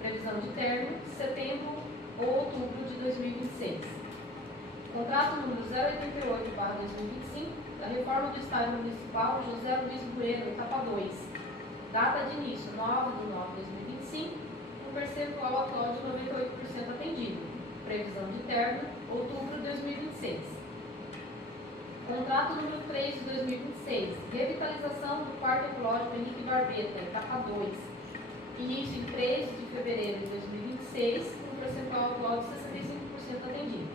Previsão de término, setembro ou outubro de 2026. Contrato número 088/2025, da reforma do Estádio Municipal José Luiz Bueno, etapa 2. Data de início 9/9/2025, com percentual atual de 98% atendido. Previsão de término, outubro de 2026. Contrato número 3 de 2026, revitalização do Parque Ecológico Henrique Barbeta, etapa 2. Início em 3 de fevereiro de 2026, com percentual atual de 65% atendido.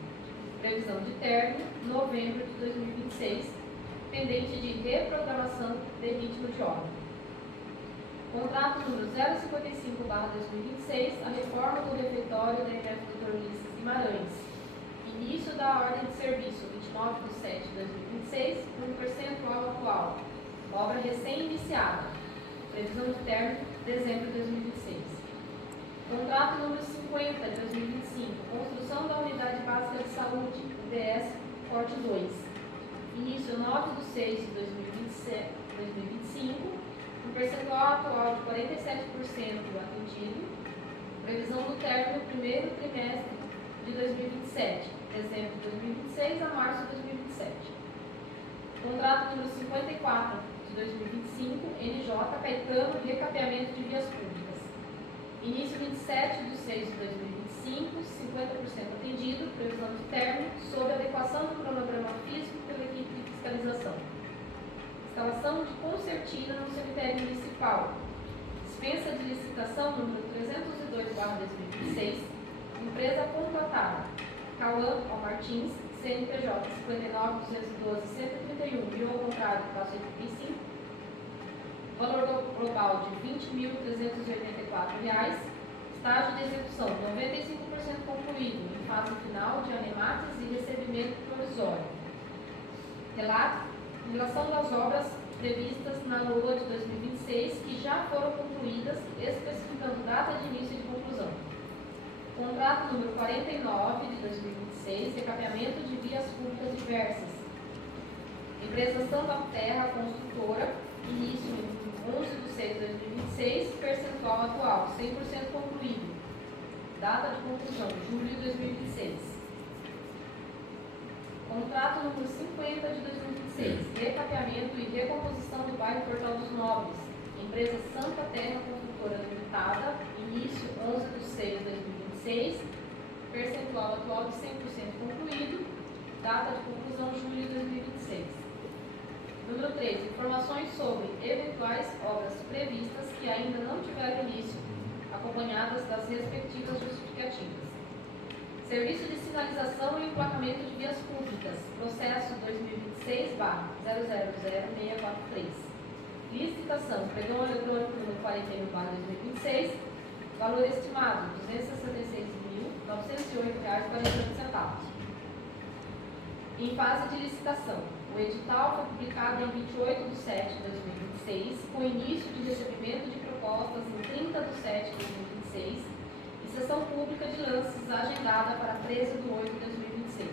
Previsão de término, novembro de 2026, pendente de reprogramação de ritmo de obra. Contrato número 055/2026, a reforma do refeitório da MF Dr. Ulisses Guimarães. Início da ordem de serviço, 29 de 7 de 2026, com percentual atual. Obra recém-iniciada. Previsão de término, dezembro de 2026. Contrato número 50 de 2025, construção da Unidade Básica de Saúde, UBS Forte 2. Início 9 de 6 de 2025, com percentual atual de 47% atendido. Previsão do término primeiro trimestre de 2027, dezembro de 2026 a março de 2027. Contrato número 54 de 2025, NJ Caetano, recapeamento de vias públicas. Início 27 de 6 de 2025, 50% atendido, previsão de término, sob adequação do cronograma físico pela equipe de fiscalização. Instalação de concertina no cemitério municipal. Dispensa de licitação número 302/2026, empresa contratada, Cauã Martins, CNPJ 59.212.131 e ao contrário, passo 85, valor global de R$ 20.384, estágio de execução 95% concluído, em fase final de arremates e recebimento provisório. Relato, relação das obras previstas na LOA de 2026 2026 que já foram concluídas, especificando data de início e de conclusão. Contrato número 49 de 2026, recapeamento de vias públicas diversas. Empresa Santa Terra Construtora, início em 11 de 6 de 2026, percentual atual, 100% concluído. Data de conclusão, julho de 2026. Contrato número 50 de 2026, recapeamento e recomposição do bairro Portal dos Nobres. Empresa Santa Terra Construtora Limitada, início 11 de 6 de 2026, percentual atual de 100% concluído. Data de conclusão, julho de 2026. Número 3. Informações sobre eventuais obras previstas que ainda não tiveram início, acompanhadas das respectivas justificativas. Serviço de sinalização e emplacamento de vias públicas, processo 2026-000643. Licitação, pregão eletrônico número 41/2026, valor estimado R$ 266.908,48. Em fase de licitação, o edital foi publicado em 28 de 7 de 2026, com início de recebimento de propostas em 30 de 7 de 2026 e sessão pública de lances agendada para 13 de 8 de 2026.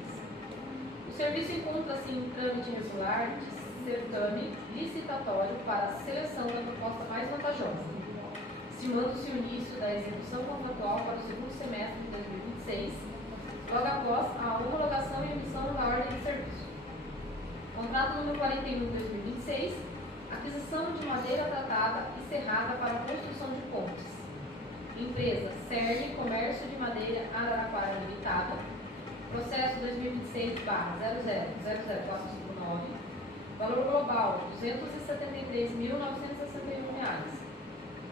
O serviço encontra-se em trâmite regular de certame licitatório para a seleção da proposta mais vantajosa, estimando-se o início da execução contratual para o segundo semestre de 2026, logo após a homologação e emissão da ordem de serviço. Contrato número 41 de 2026, aquisição de madeira tratada e serrada para a construção de pontes. Empresa CERN Comércio de Madeira Araraquara Limitada, processo 2026-00-00459, valor global R$ 273.961.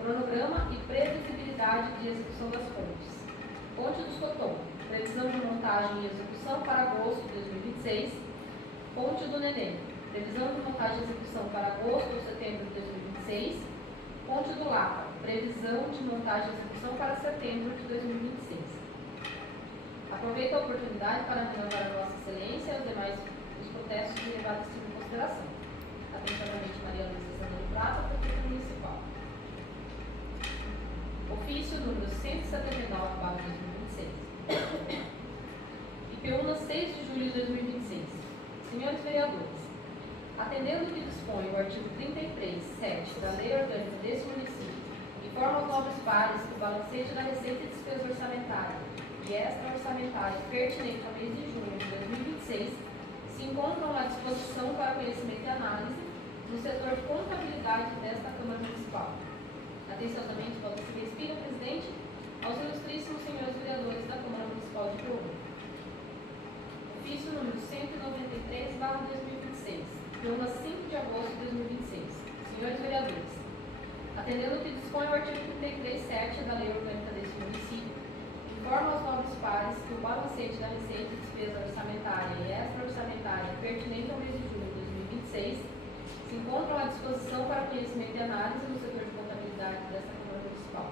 Cronograma e previsibilidade de execução das pontes. Ponte dos Coton, previsão de montagem e execução para agosto de 2026. Ponte do Neném, previsão de montagem e execução para agosto ou setembro de 2026. Ponte do Lapa, previsão de montagem e execução para setembro de 2026. Aproveito a oportunidade para renovar a Vossa Excelência e os demais os protestos de elevado estima e consideração. Atenciosamente, Maria Luísa Sandra Prata, Prefeita Municipal. Ofício número 179/2026. IPUNA 6 de julho de 2026. Senhores vereadores, atendendo o que dispõe o artigo 33(7) da Lei Orgânica deste município, informa aos nobres pares que o balancete da receita e despesa orçamentária e extra-orçamentária pertinente ao mês de junho de 2026 se encontram à disposição para conhecimento e análise no setor de contabilidade desta Câmara Municipal. Atenciosamente, voto se respira, presidente, aos ilustríssimos senhores vereadores da Câmara Municipal de Piauí. Ofício número 193/2026, PUNA 5 de agosto de 2026. Senhores vereadores, atendendo o que dispõe o artigo 33(7) da Lei Orgânica deste município, informa aos nobres pares que o balancete da receita e despesa orçamentária e extra-orçamentária pertinente ao mês de julho de 2026 se encontram à disposição para conhecimento e análise no setor de contabilidade desta Câmara Municipal.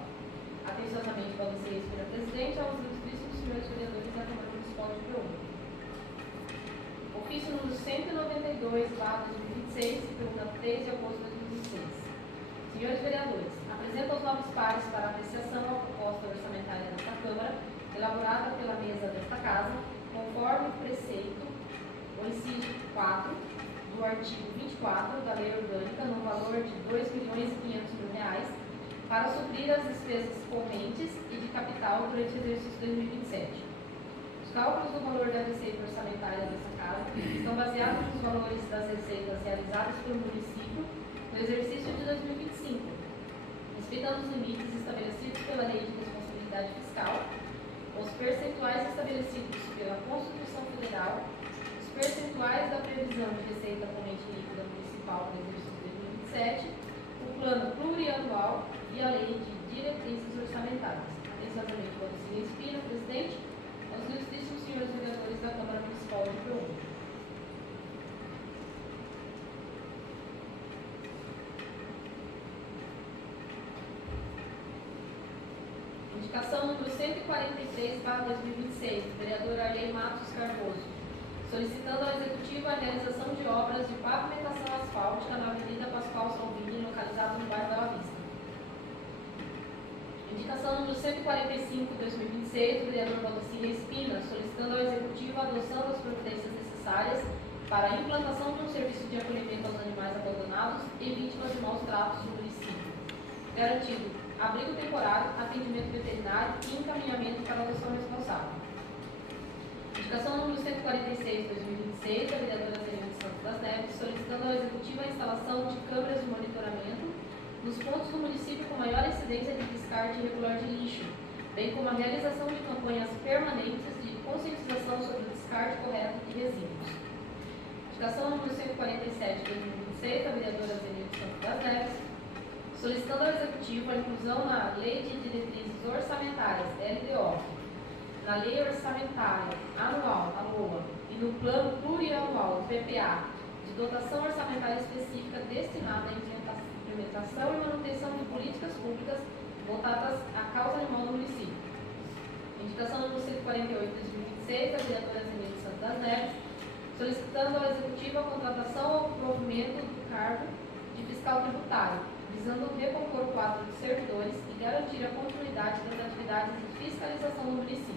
Atenciosamente, podem ser respira, presidente, aos ilustríssimos senhores vereadores da Câmara Municipal de Piauí. Ofício número 192/2026, PUNA 3 de agosto de 2026. Senhores vereadores, apresento aos nobres pares para apreciação a proposta orçamentária desta Câmara, elaborada pela mesa desta Casa, conforme o preceito, o inciso 4, do artigo 24 da Lei Orgânica, no valor de R$ 2.500.000, para suprir as despesas correntes e de capital durante o exercício 2027. Os cálculos do valor da receita orçamentária dessa Casa estão baseados nos valores das receitas realizadas pelo município no exercício de 2025, respeitando os limites estabelecidos pela Lei de Responsabilidade Fiscal, os percentuais estabelecidos pela Constituição Federal, os percentuais da previsão de receita corrente líquida municipal no exercício de 2027, o plano plurianual e a Lei de Diretrizes Orçamentárias. Atenciosamente, quando se inspira, presidente, aos ilustríssimos senhores vereadores da Câmara Municipal de Piauí. Indicação número 143/2026, do vereador Arley Matos Cardoso. solicitando ao Executivo a realização de obras de pavimentação asfáltica na Avenida Pascoal Salvini, localizada no bairro Bela Vista. Indicação número 145, 2026, do vereador Valdecir Espina, solicitando ao Executivo a adoção das providências necessárias para a implantação de um serviço de acolhimento aos animais abandonados e vítimas de maus tratos no município, garantindo abrigo temporário, atendimento veterinário e encaminhamento para a adoção responsável. Indicação número 146, 2026, da vereadora Zenilde Santos das Neves, solicitando ao Executivo a instalação de câmeras de monitoramento nos pontos do município com maior incidência de descarte irregular de lixo, bem como a realização de campanhas permanentes de conscientização sobre o descarte correto de resíduos. Indicação número 147, 2026, da vereadora Zenilde Santos das Neves, solicitando ao Executivo a inclusão na Lei de Diretrizes Orçamentárias, LDO, na Lei Orçamentária Anual, a LOA, e no Plano Plurianual, PPA, de dotação orçamentária específica destinada à implementação e manutenção de políticas públicas voltadas à causa animal no município. Indicação número 148, 2026, da vereadora Zenilde Santos das Neves, solicitando ao Executivo a contratação ou provimento do cargo de fiscal tributário, visando recompor o quadro de servidores e garantir a continuidade das atividades de fiscalização no município.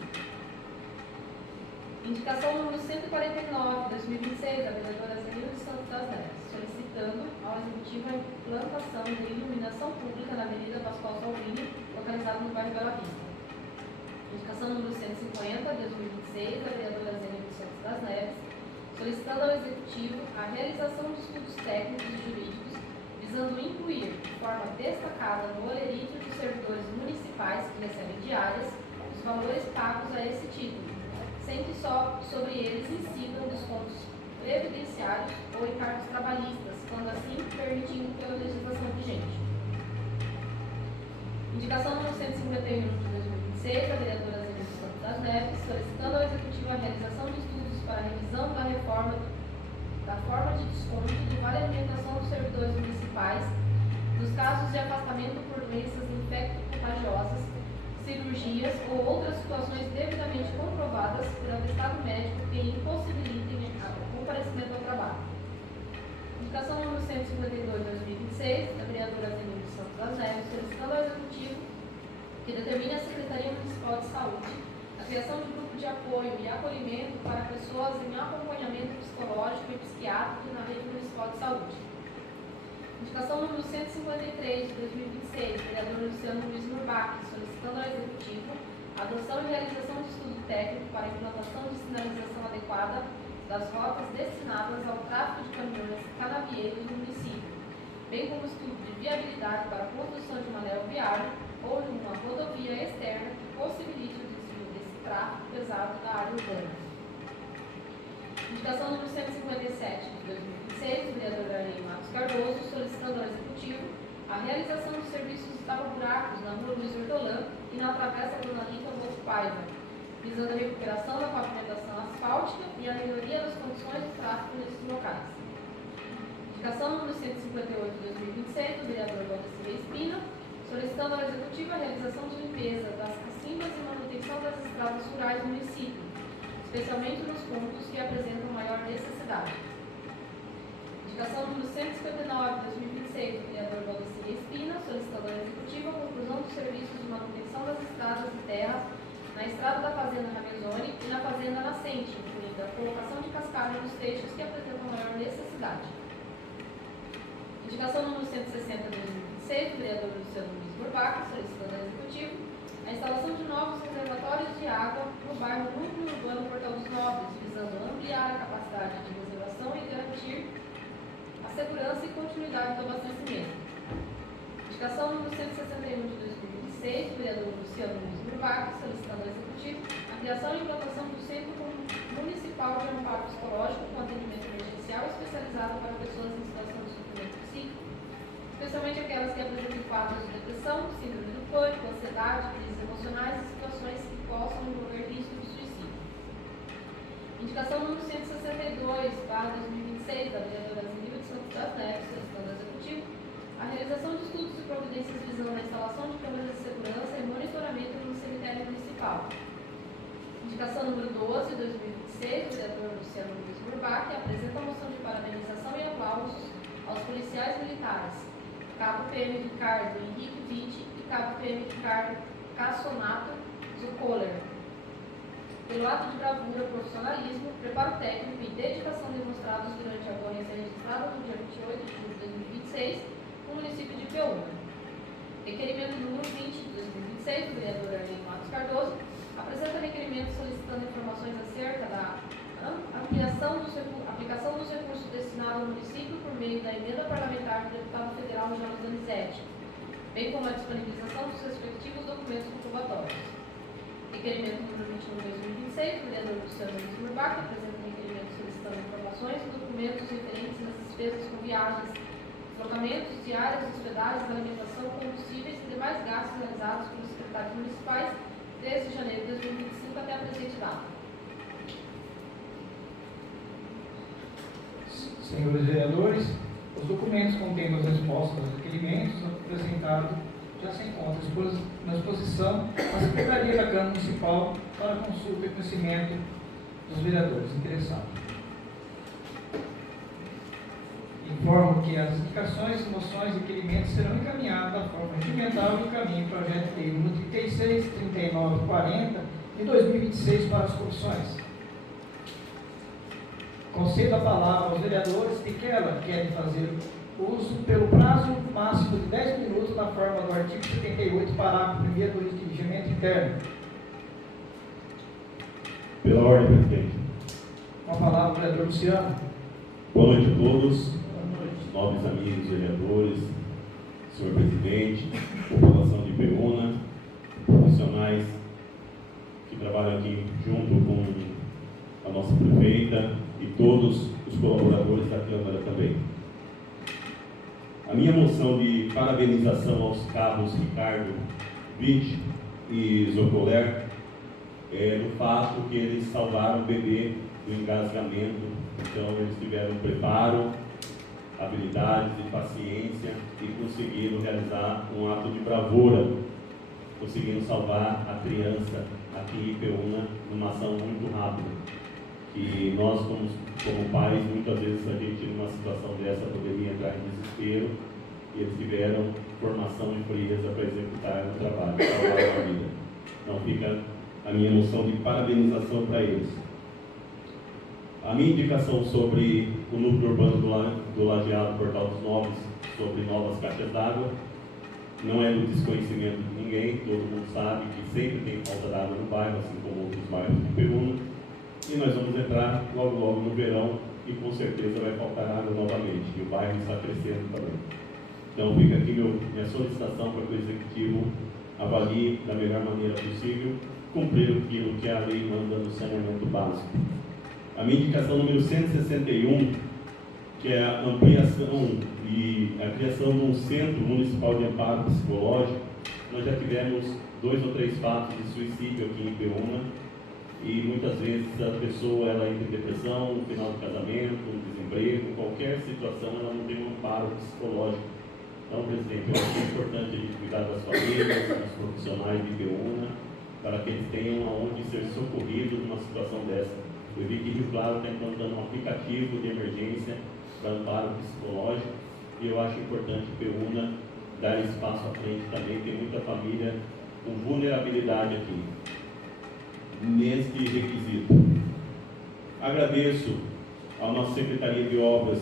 Indicação número 149, 2026, da vereadora Zenilde Santos das Neves, solicitando ao Executivo a implantação de iluminação pública na Avenida Pascoal Salvini, localizada no bairro Bela Vista. Indicação número 150, 2026, da vereadora Zenilde Santos das Neves, solicitando ao Executivo a realização de estudos técnicos e jurídicos visando incluir, de forma destacada no holerítio dos servidores municipais que recebem diárias, os valores pagos a esse título, sem que só sobre eles incidam descontos previdenciários ou encargos trabalhistas, quando assim permitindo pela legislação vigente. Indicação número 151 de 2026, da vereadora Zenilde Santos das Neves, solicitando ao Executivo a realização de estudos para a revisão da reforma da forma de desconto de vale alimentação dos servidores municipais nos casos de afastamento por doenças infecto-contagiosas, cirurgias ou outras situações devidamente comprovadas por atestado médico que impossibilitem o comparecimento ao trabalho. Indicação número 152/2026, da vereadora Zenilde Santos das Neves, solicitando ao Executivo que determine a Secretaria Municipal de Saúde a criação de grupo de apoio e acolhimento para pessoas em acompanhamento psicológico e psiquiátrico na rede municipal de saúde. Indicação número 153 de 2026, vereador Luciano Luiz Murbach, solicitando ao Executivo a adoção e realização de estudo técnico para a implantação de sinalização adequada das rotas destinadas ao tráfego de caminhões canavieiros no município, bem como estudo de viabilidade para a construção de um anel viário ou de uma rodovia externa que possibilite o desvio desse tráfego pesado da área urbana. Indicação número 157 de 2026, do vereador Arley Matos Cardoso, solicitando ao Executivo a realização de serviços de tapa-buracos na rua Luiz Hortolã e na travessa Dona Rita Wolf Paiva, visando a recuperação da pavimentação asfáltica e a melhoria das condições de tráfego nesses locais. Indicação número 158 de 2026, do vereador Valdecir Espina, solicitando ao Executivo a realização de limpeza das cacimbas e manutenção das estradas rurais do município, especialmente nos pontos que apresentam maior necessidade. Indicação número 159 de 2026, do vereador Valdecir Espina, solicitando ao Executivo a conclusão dos serviços de manutenção das estradas de terra na estrada da Fazenda Ramezoni e na Fazenda Nascente, incluindo a colocação de cascalho nos trechos que apresentam maior necessidade. Indicação número 160 de 2026, do vereador Luciano Luiz Murbach, solicitando ao Executivo a instalação de novos reservatórios de água no bairro Núcleo Urbano Portal dos Nobres, visando ampliar a capacidade de reservação e garantir a segurança e continuidade do abastecimento. Indicação número 161 de 2026, do vereador Luciano Luiz Murbach, solicitando ao Executivo a criação e implantação do Centro Municipal de Amparo Psicológico com atendimento emergencial especializado para pessoas em situação de sofrimento psíquico, especialmente aquelas que apresentam quadros de depressão, síndrome do pânico, ansiedade, crises emocionais e situações que possam envolver risco de suicídio. Indicação número 162/2026, da vereadora Zenilde Santos das Neves, solicitando ao Executivo a realização de estudos e providências visando a instalação de câmeras de segurança e monitoramento no cemitério municipal. Indicação número 12/2026, 2026, o vereador Luciano Luiz Murbach apresenta a moção de parabenização e aplausos aos policiais militares, Cabo PM Ricardo Henrique Vitti e Cabo PM Ricardo Cassonato Zucoller, pelo ato de bravura, profissionalismo, preparo técnico e dedicação demonstrados durante a ocorrência registrada no dia 28 de julho de 2026, no município de Peúna. Requerimento número 20 de 2026, do vereador Arlindo Matos Cardoso, apresenta requerimento solicitando informações acerca da aplicação dos recursos destinados ao município por meio da emenda parlamentar do deputado federal Jonas Donizete, bem como a disponibilização dos respectivos documentos comprobatórios. Requerimento número 21 de 2026, do vereador Luciano Luiz Murbach, apresenta requerimento solicitando informações e documentos referentes nas despesas com viagens, deslocamentos, diárias, hospedagens, alimentação, combustíveis e demais gastos realizados pelos secretários municipais desde janeiro de 2025 até a presente data. Senhores vereadores, os documentos contendo as respostas aos requerimentos apresentados já se encontram na exposição da Secretaria da Câmara Municipal para consulta e conhecimento dos vereadores interessados. Informo que as indicações, moções e requerimentos serão encaminhados da forma regimental do caminho projeto de lei número 36, 39, 40 de 2026 para as comissões. Concedo a palavra aos vereadores que querem fazer uso pelo prazo máximo de 10 minutos na forma do artigo 78, parágrafo 1º do regimento interno. Pela ordem, presidente. Com a palavra o vereador Luciano. Boa noite a todos, nobres amigos vereadores, senhor presidente, população de Peúna, profissionais que trabalham aqui junto com a nossa prefeita e todos os colaboradores da Câmara também. A minha moção de parabenização aos cabos Ricardo Vitti e Zocoller é no fato que eles salvaram o bebê do engasgamento. Então eles tiveram preparo, habilidades e paciência e conseguiram realizar um ato de bravura, conseguindo salvar a criança aqui em Peúna numa ação muito rápida. E nós, como pais, muitas vezes a gente numa situação dessa poderia entrar em desespero, e eles tiveram formação e frieza para executar o trabalho, salvar a vida. Então fica a minha noção de parabenização para eles. A minha indicação sobre o núcleo urbano do Lajeado Portal dos Novos, sobre novas caixas d'água, não é do desconhecimento de ninguém, todo mundo sabe que sempre tem falta d'água no bairro, assim como outros bairros de Peúna. E nós vamos entrar logo no verão e com certeza vai faltar água novamente. E o bairro está crescendo também. Então fica aqui minha solicitação para que o Executivo avalie da melhor maneira possível cumprir aquilo que a lei manda no saneamento básico. A minha indicação número 161, que é a ampliação e a criação de um Centro Municipal de Amparo Psicológico. Nós já tivemos 2 ou 3 fatos de suicídio aqui em Peúna. E muitas vezes a pessoa ela entra em depressão, no final do casamento, desemprego, qualquer situação, ela não tem um amparo psicológico. Então, presidente, eu acho que é importante a gente cuidar das famílias, dos profissionais de Peúna, para que eles tenham aonde ser socorridos numa situação dessa. Eu vi que Rio Claro está implantando um aplicativo de emergência para amparo psicológico, e eu acho importante Peúna dar espaço à frente também. Tem muita família com vulnerabilidade aqui neste requisito. Agradeço à nossa Secretaria de Obras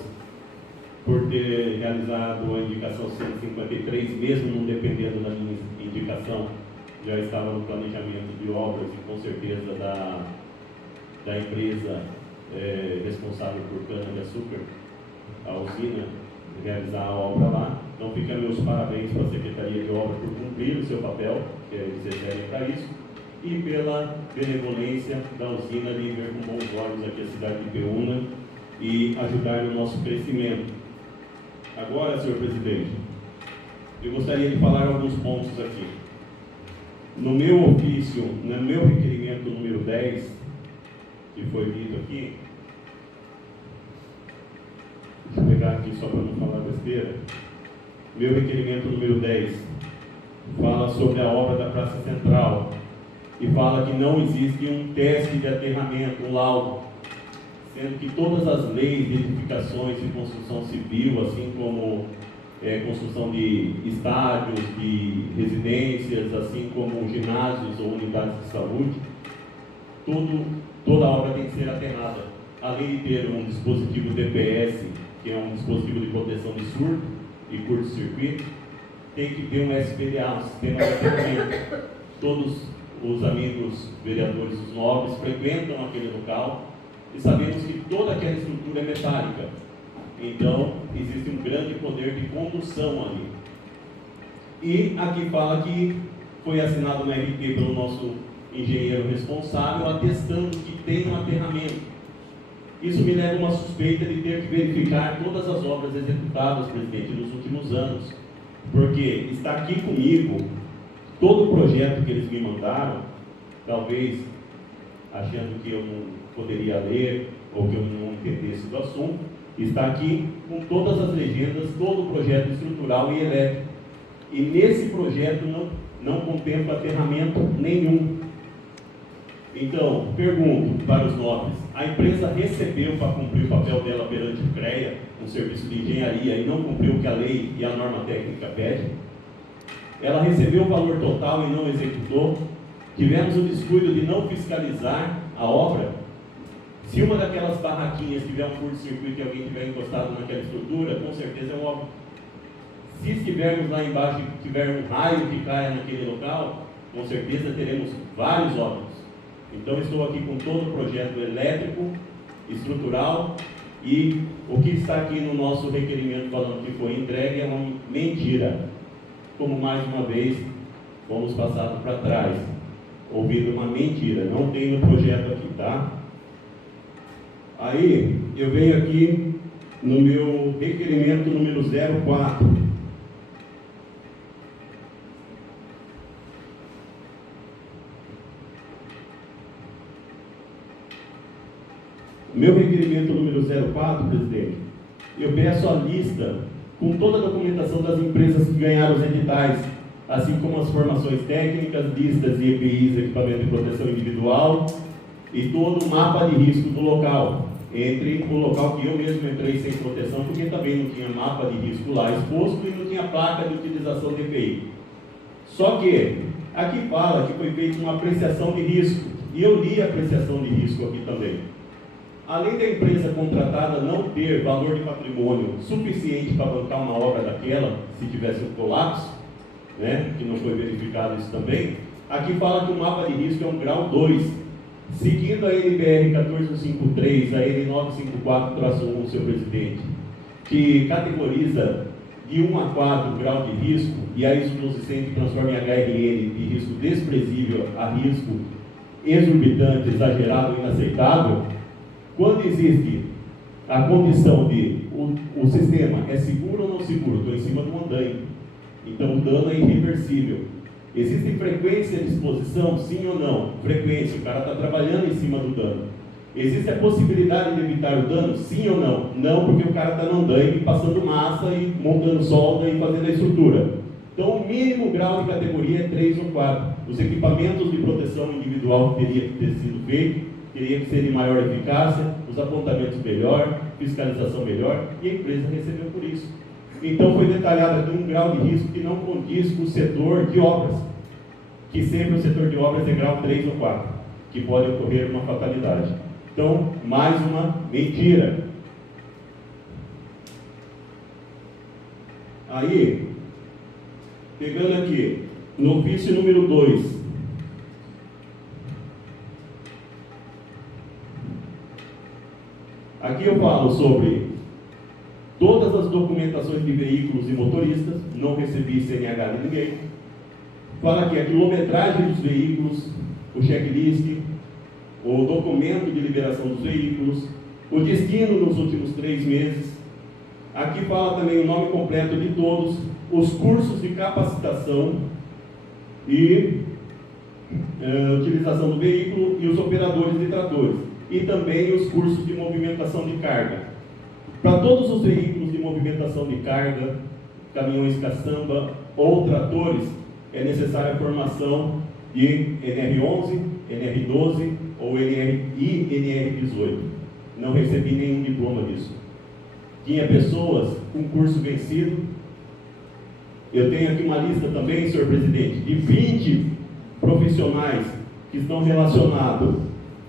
por ter realizado a indicação 153, mesmo não dependendo da minha indicação, já estava no planejamento de obras e com certeza da empresa responsável por cana-de-açúcar, a usina, realizar a obra lá. Então fica meus parabéns para a Secretaria de Obras por cumprir o seu papel, que eles recebem para isso, e pela benevolência da usina de ver com bons olhos aqui a cidade de Peúna e ajudar no nosso crescimento. Agora, senhor presidente, eu gostaria de falar alguns pontos aqui. No meu ofício, no meu requerimento número 10, que foi lido aqui, deixa eu pegar aqui só para não falar besteira. Meu requerimento número 10 fala sobre a obra da Praça Central, e fala que não existe um teste de aterramento, um laudo, sendo que todas as leis de edificações e construção civil, assim como construção de estádios, de residências, assim como ginásios ou unidades de saúde, toda obra tem que ser aterrada, além de ter um dispositivo DPS, que é um dispositivo de proteção de surto e curto-circuito, tem que ter um SPDA, um sistema de aterramento. Todos os amigos vereadores, os nobres, frequentam aquele local e sabemos que toda aquela estrutura é metálica. Então, existe um grande poder de condução ali. E aqui fala que foi assinado no RT pelo nosso engenheiro responsável, atestando que tem um aterramento. Isso me leva a uma suspeita de ter que verificar todas as obras executadas, presidente, nos últimos anos. Porque está aqui comigo todo o projeto que eles me mandaram, talvez achando que eu não poderia ler ou que eu não entendesse do assunto, está aqui com todas as legendas, todo o projeto estrutural e elétrico. E nesse projeto não contempla aterramento nenhum. Então, pergunto para os nobres, a empresa recebeu para cumprir o papel dela perante o CREA, um serviço de engenharia, e não cumpriu o que a lei e a norma técnica pede? Ela recebeu o valor total e não executou? Tivemos o descuido de não fiscalizar a obra? Se uma daquelas barraquinhas tiver um curto-circuito e alguém tiver encostado naquela estrutura, com certeza é um óbvio. Se estivermos lá embaixo e tiver um raio que caia naquele local, com certeza teremos vários óbitos. Então estou aqui com todo o projeto elétrico, estrutural, e o que está aqui no nosso requerimento falando que foi entregue é uma mentira. Como mais uma vez fomos passados para trás, ouvindo uma mentira, não tem no projeto aqui, tá? Aí eu venho aqui no meu requerimento número 04. Meu requerimento número 04, presidente, eu peço a lista com toda a documentação das empresas que ganharam os editais, assim como as formações técnicas, listas de EPIs, equipamento de proteção individual, e todo o mapa de risco do local, entre o local que eu mesmo entrei sem proteção, porque também não tinha mapa de risco lá exposto e não tinha placa de utilização de EPI. Só que aqui fala que foi feita uma apreciação de risco, e eu li a apreciação de risco aqui também. Além da empresa contratada não ter valor de patrimônio suficiente para bancar uma obra daquela, se tivesse um colapso, né, que não foi verificado isso também, aqui fala que o mapa de risco é um grau 2, seguindo a NBR 1453, a N954-1, seu presidente, que categoriza de 1 a 4 grau de risco, e a ISO 1200 transforma em HRN de risco desprezível a risco exorbitante, exagerado, inaceitável. Quando existe a condição de o sistema é seguro ou não seguro, estou em cima de um andaime, então o dano é irreversível. Existe frequência de exposição, sim ou não? Frequência, o cara está trabalhando em cima do dano. Existe a possibilidade de evitar o dano, sim ou não? Não, porque o cara está no andaime passando massa e montando solda e fazendo a estrutura. Então o mínimo grau de categoria é 3 ou 4. Os equipamentos de proteção individual que teria que ter sido feito teria que ser de maior eficácia, os apontamentos melhor, fiscalização melhor, e a empresa recebeu por isso. Então foi detalhado aqui um grau de risco que não condiz com o setor de obras, que sempre o setor de obras é grau 3 ou 4, que pode ocorrer uma fatalidade. Então, mais uma mentira. Aí, pegando aqui, no ofício número 2, aqui eu falo sobre todas as documentações de veículos e motoristas, não recebi CNH de ninguém. Fala aqui a quilometragem dos veículos, o checklist, o documento de liberação dos veículos, o destino nos últimos 3 meses. Aqui fala também o nome completo de todos, os cursos de capacitação e utilização do veículo e os operadores de tratores. E também os cursos de movimentação de carga. Para todos os veículos de movimentação de carga, caminhões caçamba ou tratores, é necessária a formação de NR11, NR12 ou NR18. Não recebi nenhum diploma disso. Tinha pessoas com curso vencido. Eu tenho aqui uma lista também, senhor presidente, de 20 profissionais que estão relacionados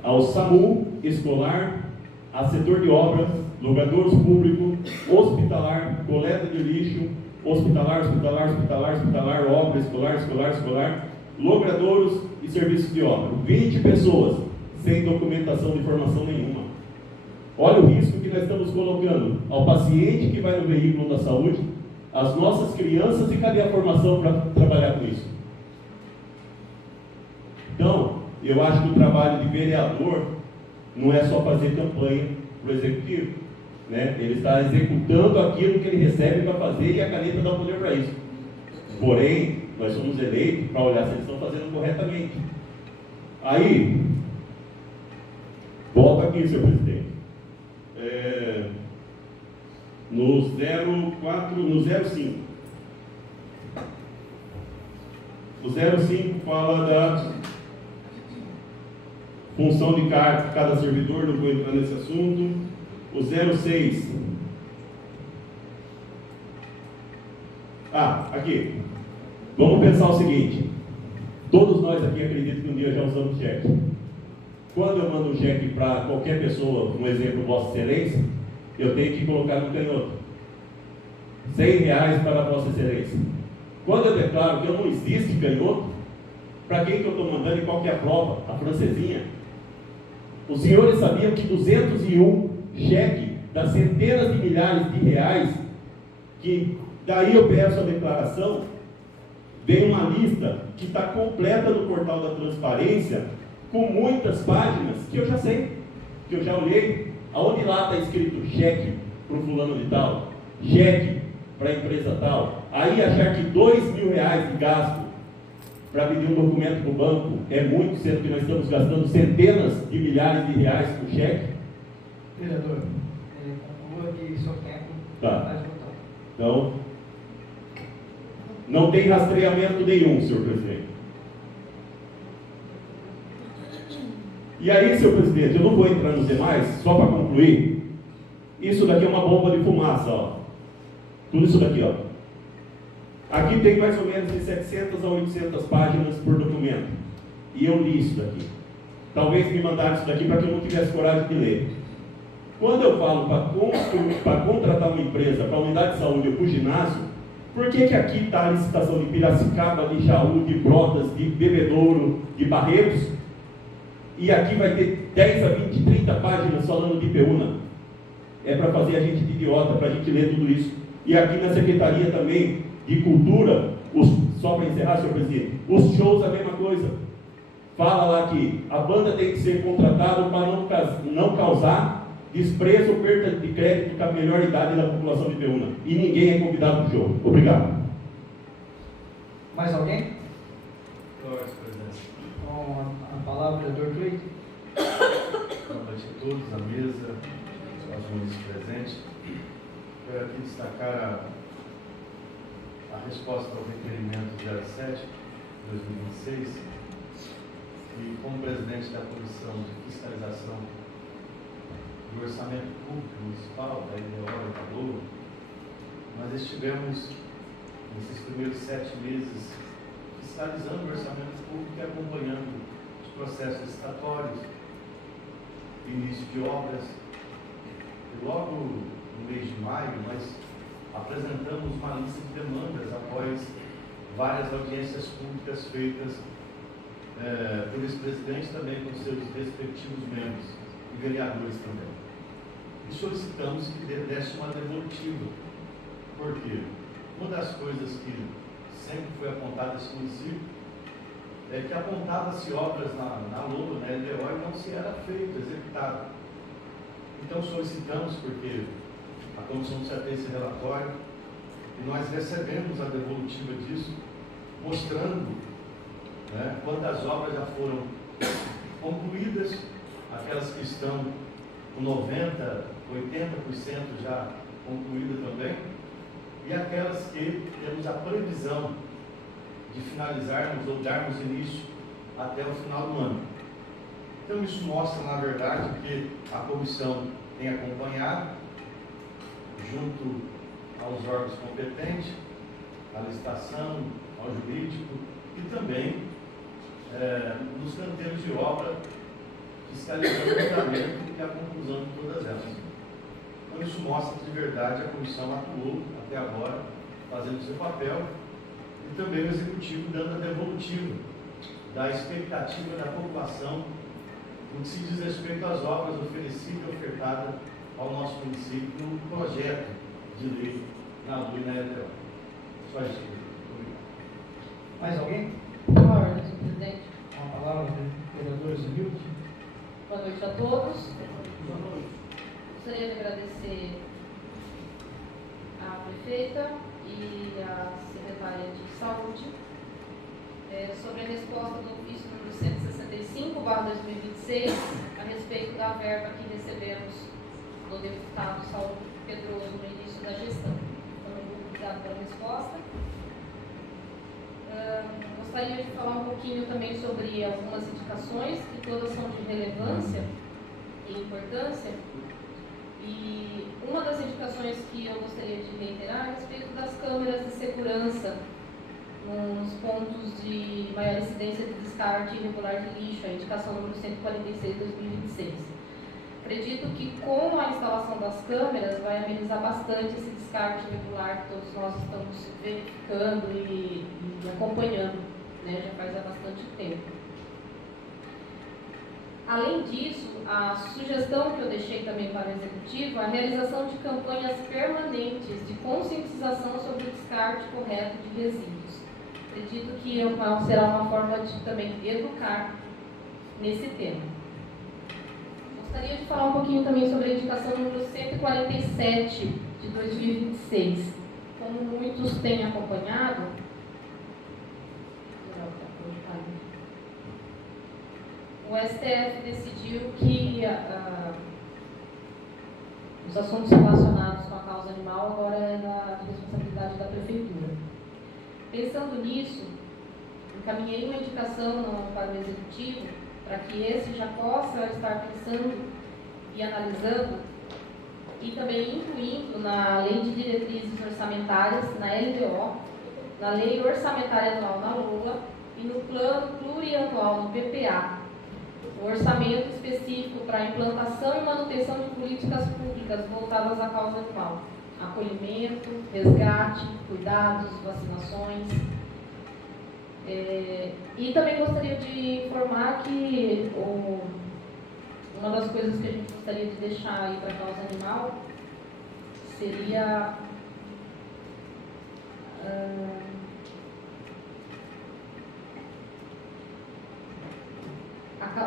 ao SAMU escolar, a setor de obras, logradouros públicos, hospitalar, coleta de lixo, hospitalar, obra, escolar, logradouros e serviços de obra. 20 pessoas sem documentação de formação nenhuma. Olha o risco que nós estamos colocando ao paciente que vai no veículo da saúde, as nossas crianças, e cadê a formação para trabalhar com isso? Então, eu acho que o trabalho de vereador não é só fazer campanha para o executivo, né? Ele está executando aquilo que ele recebe para fazer e a caneta dá o poder para isso. Porém, nós somos eleitos para olhar se eles estão fazendo corretamente. Aí, volta aqui, senhor presidente. No 05. O 05 fala da função de cada servidor, não vou entrar nesse assunto. O 06. Aqui. Vamos pensar o seguinte. Todos nós aqui acredito que um dia já usamos cheque. Quando eu mando um cheque para qualquer pessoa, um exemplo, Vossa Excelência, eu tenho que colocar no canhoto. R$100 para Vossa Excelência. Quando eu declaro que não existe canhoto, para quem que eu estou mandando e qual que é a prova? A francesinha. Os senhores sabiam que 201 cheque das centenas de milhares de reais, que daí eu peço a declaração, vem uma lista que está completa no portal da transparência, com muitas páginas que eu já sei, que eu já olhei, aonde lá está escrito cheque para o fulano de tal, cheque para a empresa tal, aí achar que R$2.000 de gasto para pedir um documento para o banco é muito, sendo que nós estamos gastando centenas de milhares de reais por cheque. Vereador, conclua que seu tempo Tá. está esgotado. Então, não tem rastreamento nenhum, senhor presidente. E aí, senhor presidente, eu não vou entrar nos demais, só para concluir. Isso daqui é uma bomba de fumaça, ó. Tudo isso daqui, ó. Aqui tem mais ou menos de 700 a 800 páginas por documento. E eu li isso daqui. Talvez me mandaram isso daqui para que eu não tivesse coragem de ler. Quando eu falo para contratar uma empresa, para a unidade de saúde ou para o ginásio, por que aqui está a licitação de Piracicaba, de Jaú, de Brotas, de Bebedouro, de Barretos, e aqui vai ter 10 a 20, 30 páginas falando de Ipeúna? É para fazer a gente de idiota, para a gente ler tudo isso. E aqui na Secretaria também de Cultura, só para encerrar, senhor presidente, os shows a mesma coisa. Fala lá que a banda tem que ser contratada para não causar desprezo ou perda de crédito com a melhor idade da população de Ipeúna. E ninguém é convidado para o show. Obrigado. Mais alguém? Presidente. Com a palavra, vereador Cleiton. Boa noite a todos, à mesa, aos munícipes presentes. Quero aqui destacar a resposta ao requerimento 07/2026, e como presidente da Comissão de Fiscalização do Orçamento Público Municipal, da IDEO e da LOA, nós estivemos, nesses primeiros 7 meses, fiscalizando o orçamento público e acompanhando os processos licitatórios, início de obras. E logo no mês de maio, nós apresentamos uma lista de demandas após várias audiências públicas feitas por esse presidente, também com seus respectivos membros e vereadores também. E solicitamos que desse uma devolutiva. Por quê? Uma das coisas que sempre foi apontada nesse município é que apontava-se obras na LOA, na LDO, e não se era feito, executado. Então solicitamos, porque a comissão precisa ter esse relatório, e nós recebemos a devolutiva disso, mostrando, né, quantas obras já foram concluídas, aquelas que estão com 90%, 80% já concluídas também, e aquelas que temos a previsão de finalizarmos ou darmos início até o final do ano. Então isso mostra, na verdade, que a comissão tem acompanhado, junto aos órgãos competentes, à licitação, ao jurídico e também nos canteiros de obra, fiscalizando o andamento e a conclusão de todas elas. Então isso mostra que de verdade a comissão atuou até agora, fazendo seu papel, e também o executivo dando a devolutiva da expectativa da população no que se diz respeito às obras oferecidas e ofertadas ao nosso município no projeto de lei na LUI e na LTO. Só isso. Obrigado. Mais alguém? Por ordem, senhor presidente. Com a palavra do vereador Zimilton. Boa noite a todos. Gostaria de agradecer à prefeita e à secretária de saúde sobre a resposta do ofício número 165/2026 a respeito da verba que recebemos do deputado Saulo Pedroso no início da gestão. Então, muito obrigada pela resposta. Gostaria de falar um pouquinho também sobre algumas indicações, que todas são de relevância e importância. E uma das indicações que eu gostaria de reiterar é a respeito das câmeras de segurança nos pontos de maior incidência de descarte irregular de lixo, a indicação número 146/2026. Acredito que com a instalação das câmeras vai amenizar bastante esse descarte irregular que todos nós estamos verificando e acompanhando, né, já faz há bastante tempo. Além disso, a sugestão que eu deixei também para o Executivo é a realização de campanhas permanentes de conscientização sobre o descarte correto de resíduos. Acredito que será uma forma de também educar nesse tema. Gostaria de falar um pouquinho também sobre a indicação número 147 de 2026. Como muitos têm acompanhado, o STF decidiu que os assuntos relacionados com a causa animal agora é de responsabilidade da Prefeitura. Pensando nisso, encaminhei uma indicação para o Executivo para que esse já possa estar pensando e analisando e também incluindo na Lei de Diretrizes Orçamentárias, na LDO, na Lei Orçamentária Anual na LOA e no Plano Plurianual no PPA, o orçamento específico para a implantação e manutenção de políticas públicas voltadas à causa animal, acolhimento, resgate, cuidados, vacinações. E também gostaria de informar que uma das coisas que a gente gostaria de deixar aí para a causa animal seria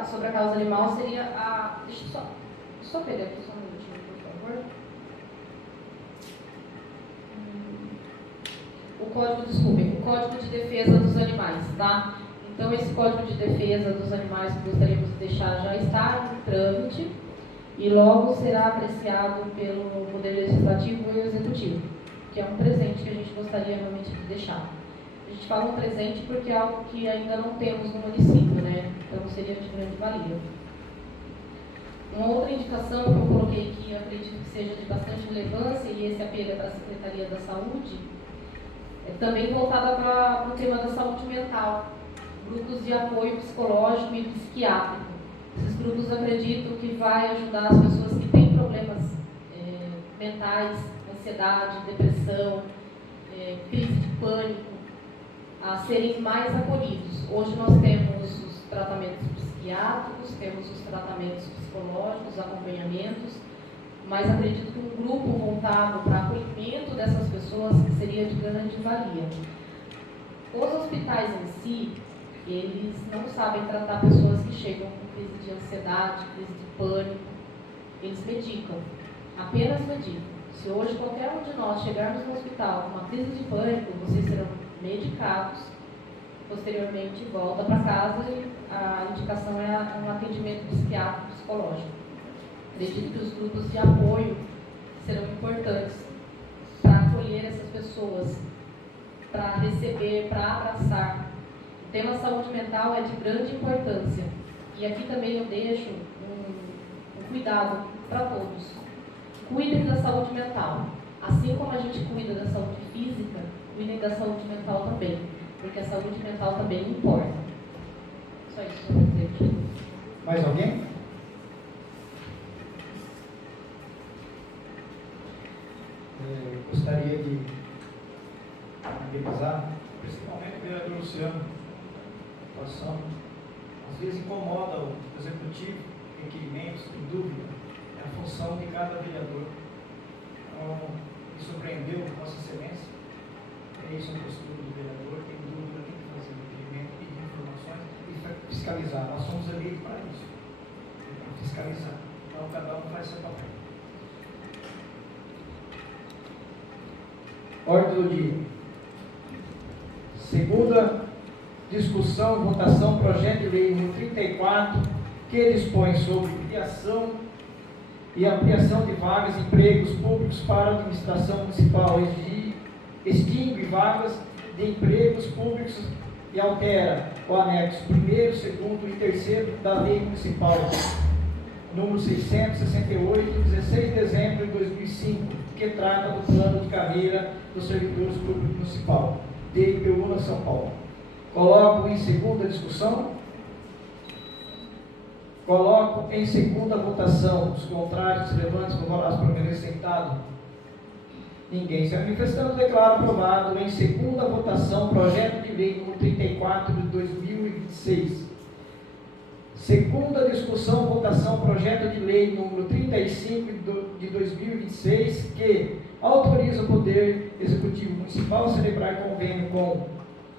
sobre a causa animal seria a... Deixa eu só pegar aqui só um minutinho, por favor. O Código de Defesa dos Animais, tá? Então, esse Código de Defesa dos Animais que gostaríamos de deixar já está em trâmite e logo será apreciado pelo Poder Legislativo e Executivo, que é um presente que a gente gostaria realmente de deixar. A gente fala um presente porque é algo que ainda não temos no município, né? Então, seria de grande valia. Uma outra indicação que eu coloquei aqui, eu acredito que seja de bastante relevância, e esse apelo é para a Secretaria da Saúde, é também voltada para o tema da saúde mental, grupos de apoio psicológico e psiquiátrico. Esses grupos, acredito que vai ajudar as pessoas que têm problemas mentais, ansiedade, depressão, crise de pânico, a serem mais acolhidos. Hoje nós temos os tratamentos psiquiátricos, temos os tratamentos psicológicos, acompanhamentos, mas acredito que um grupo voltado para acolhimento dessas pessoas seria de grande valia. Os hospitais em si, eles não sabem tratar pessoas que chegam com crise de ansiedade, crise de pânico, eles medicam, apenas medicam. Se hoje qualquer um de nós chegarmos no hospital com uma crise de pânico, vocês serão medicados, posteriormente volta para casa e a indicação é um atendimento psiquiátrico psicológico. Acredito que os grupos de apoio serão importantes para acolher essas pessoas, para receber, para abraçar. O tema saúde mental é de grande importância. E aqui também eu deixo um cuidado para todos. Cuidem da saúde mental. Assim como a gente cuida da saúde física, cuidem da saúde mental também. Porque a saúde mental também importa. Só isso que eu vou dizer. Mais alguém? Eu gostaria de revisar, principalmente o vereador Luciano, a situação às vezes incomoda o executivo, requerimentos, sem dúvida, é a função de cada vereador. Então, me surpreendeu Vossa Excelência, é isso a postura do vereador, tem dúvida, tem que fazer o requerimento, pedir informações e fiscalizar. Nós somos eleitos para isso, para fiscalizar. Então, cada um faz seu papel. Ordem do dia. Segunda discussão, votação, projeto de lei número 34, que dispõe sobre criação e ampliação de vagas e empregos públicos para a administração municipal, extingue vagas de empregos públicos e altera o anexo 1º, 2º e 3º da Lei Municipal número 668, 16 de dezembro de 2005, que trata do plano de carreira dos servidores públicos municipal, de Ipeúna, São Paulo. Coloco em segunda discussão. Coloco em segunda votação. Os contrários, levantes, favoráveis, permanecer sentado. Ninguém se manifestando, declaro aprovado em segunda votação projeto de lei número 34 de 2026. Segunda discussão, votação, projeto de lei número 35 de 2026, que autoriza o Poder Executivo Municipal a celebrar convênio com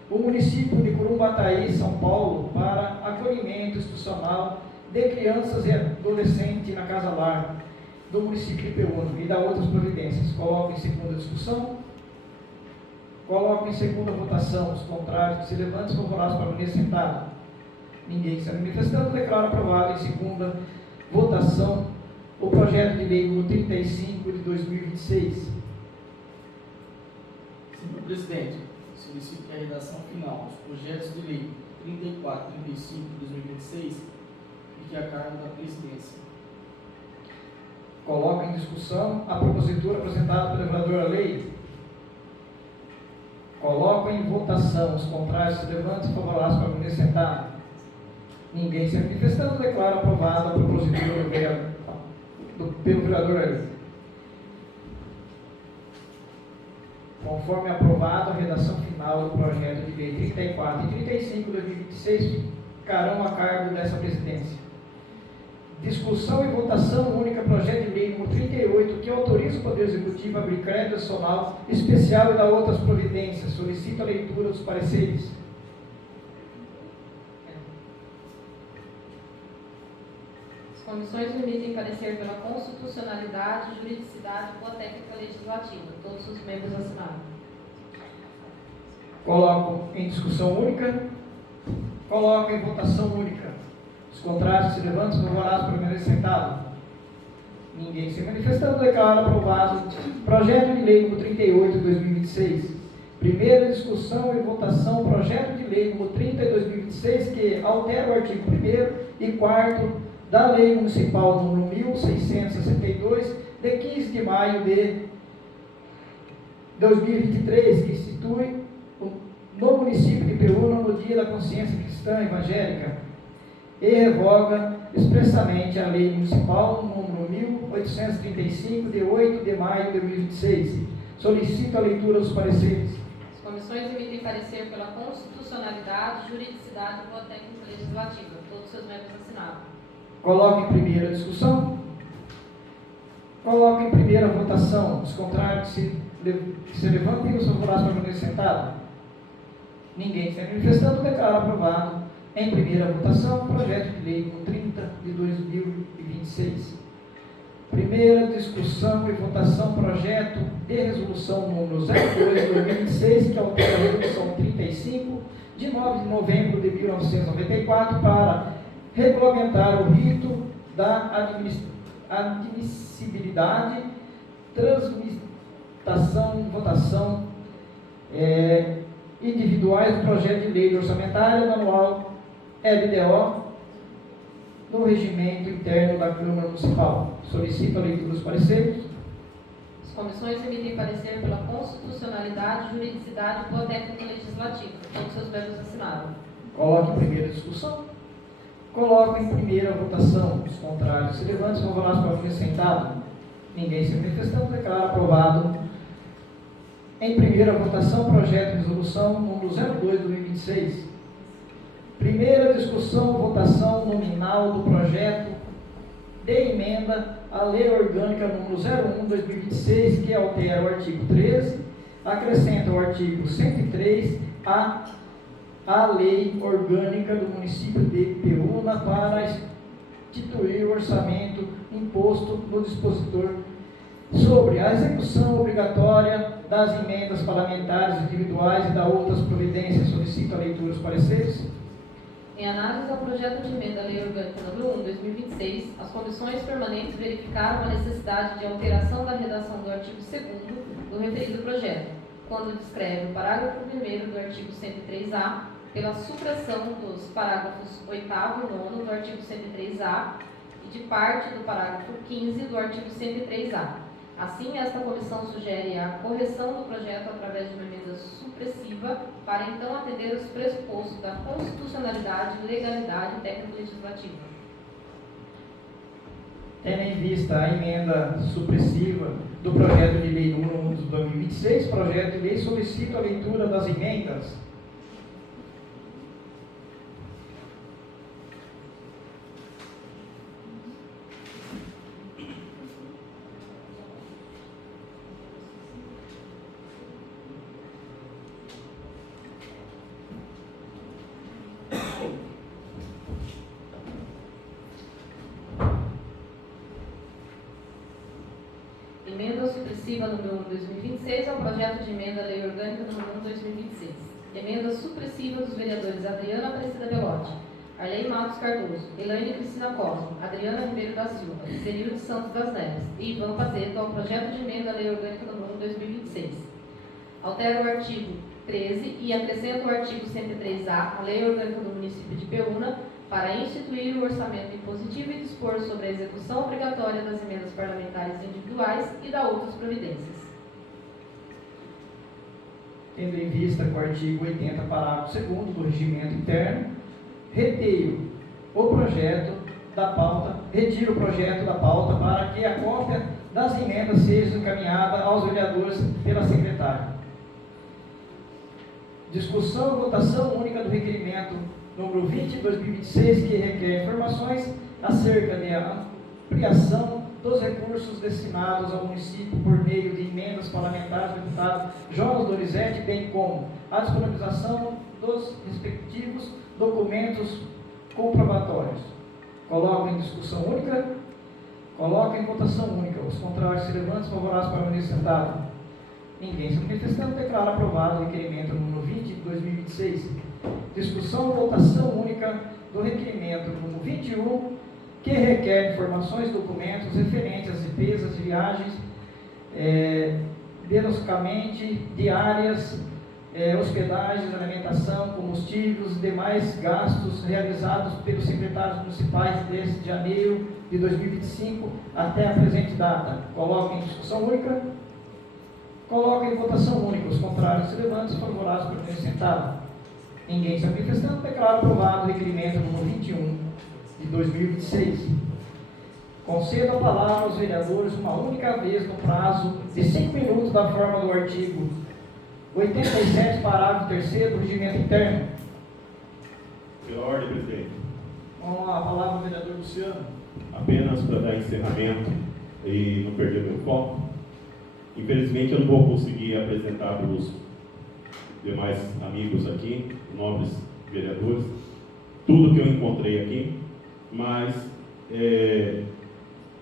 o município de Curumbataí, São Paulo, para acolhimento institucional de crianças e adolescentes na Casa Lar do município de Ipeúna e da outras providências. Coloco em segunda discussão. Coloco em segunda votação. Os contrários, que se levantem, favoráveis, permaneçam sentados. Ninguém se manifestando, declaro aprovado em segunda votação o projeto de lei número 35 de 2026. Senhor presidente, solicito que a redação final dos projetos de lei 34 e 35 de 2026 fique a cargo da presidência. Coloco em discussão a propositura apresentada pelo vereador à lei. Coloco em votação. Os contrários, se levantem, favoráveis, permaneçam sentados. Ninguém se manifestando, declaro aprovada a propositura pelo vereador à lei. Conforme aprovado, a redação final do projeto de lei 34 e 35 de 2026 ficarão a cargo dessa presidência. Discussão e votação única, projeto de lei número 38, que autoriza o Poder Executivo a abrir crédito adicional especial e dar outras providências. Solicito a leitura dos pareceres. As comissões emitem parecer pela constitucionalidade, juridicidade e boa técnica legislativa. Todos os membros assinaram. Coloco em discussão única. Coloco em votação única. Os contrários, se levantam, favoráveis, permaneçam sentados. Ninguém se manifestando, declaro aprovado projeto de lei número 38 de 2026. Primeira discussão e votação, projeto de lei número 30 de 2026, que altera o artigo 1º e 4º da Lei Municipal número 1662, de 15 de maio de 2023, que institui no município de Ipeúna no Dia da Consciência Cristã Evangélica e revoga expressamente a Lei Municipal número 1835, de 8 de maio de 2026. Solicito a leitura dos pareceres. As comissões emitem parecer pela constitucionalidade, juridicidade e boa técnica legislativa. Todos os seus membros assinaram. Coloco em primeira discussão. Coloco em primeira votação. Os contrários se levantem e os favoráveis permaneçam sentados. Ninguém se manifestando, declaro aprovado em primeira votação o projeto de lei número 30 de 2026. Primeira discussão e votação, projeto de resolução número 02 de 2026, que altera a resolução 35 de 9 de novembro de 1994 para regulamentar o rito da admissibilidade, transmissão, votação individuais do projeto de lei orçamentária anual LDO no regimento interno da Câmara Municipal. Solicito a leitura dos pareceres. As comissões emitem parecer pela constitucionalidade, juridicidade e boa técnica legislativa. Todos seus membros assinaram. Coloque em primeira discussão. Coloco em primeira votação. Os contrários se levantem, favoráveis para o sentado. Ninguém se manifestando, declara aprovado. Em primeira votação, projeto de resolução número 02/2026. Primeira discussão, votação nominal do projeto de emenda à Lei Orgânica número 01/2026, que altera o artigo 13, acrescenta o artigo 103 à Lei Orgânica do município de Ipeúna para instituir o orçamento imposto no dispositor sobre a execução obrigatória das emendas parlamentares individuais e da outras providências. Solicito a leitura dos pareceres. Em análise ao projeto de emenda à Lei Orgânica número 1/2026, as comissões permanentes verificaram a necessidade de alteração da redação do artigo 2º do referido projeto, quando descreve o parágrafo 1º do artigo 103A pela supressão dos parágrafos 8º e 9º do artigo 103A e de parte do parágrafo 15 do artigo 103A. Assim, esta comissão sugere a correção do projeto através de uma emenda supressiva para então atender os pressupostos da constitucionalidade, legalidade e técnico-legislativa. Tendo em vista a emenda supressiva do projeto de lei número 1 de 2026, projeto de lei, solicito a leitura das emendas. Emenda supressiva número 1/2026 ao projeto de emenda à Lei Orgânica número 1/2026. Emenda supressiva dos vereadores Adriana Aparecida Belotti, Arley Matos Cardoso, Elaine Cristina Cosmo, Adriana Ribeiro da Silva, Cirílio de Santos das Neves e Ivan Pazeto ao projeto de emenda à Lei Orgânica número 1/2026. Altera o artigo 13 e acrescenta o artigo 103A à Lei Orgânica do município de Ipeúna para instituir o orçamento impositivo e dispor sobre a execução obrigatória das emendas parlamentares individuais e da outras providências. Tendo em vista que o artigo 80, parágrafo 2º do regimento interno, retiro o projeto da pauta para que a cópia das emendas seja encaminhada aos vereadores pela secretária. Discussão e votação única do requerimento número 20/2026, que requer informações acerca da ampliação dos recursos destinados ao município por meio de emendas parlamentares do deputado Jonas Donizete, bem como a disponibilização dos respectivos documentos comprobatórios. Coloco em discussão única. Coloco em votação única. Os contrários se levantam, favoráveis para o ministro sentado. Ninguém se manifestando, declara aprovado o requerimento número 20/2026. Discussão e votação única do requerimento número 21, que requer informações e documentos referentes às despesas de viagens, deslocamento, diárias, hospedagens, alimentação, combustíveis e demais gastos realizados pelos secretários municipais desde janeiro de 2025 até a presente data. Coloco em discussão única. Coloco em votação única. Os contrários se levantam, os favoráveis permanecem sentados. Ninguém se manifestando, declara aprovado o requerimento número 21 de 2026. Concedo a palavra aos vereadores uma única vez no prazo de 5 minutos da forma do artigo 87, parágrafo 3º do regimento interno. Pela ordem, presidente. Com a palavra o vereador Luciano. Apenas para dar encerramento e não perder meu foco. Infelizmente eu não vou conseguir apresentar para os demais amigos aqui, nobres vereadores, tudo que eu encontrei aqui, mas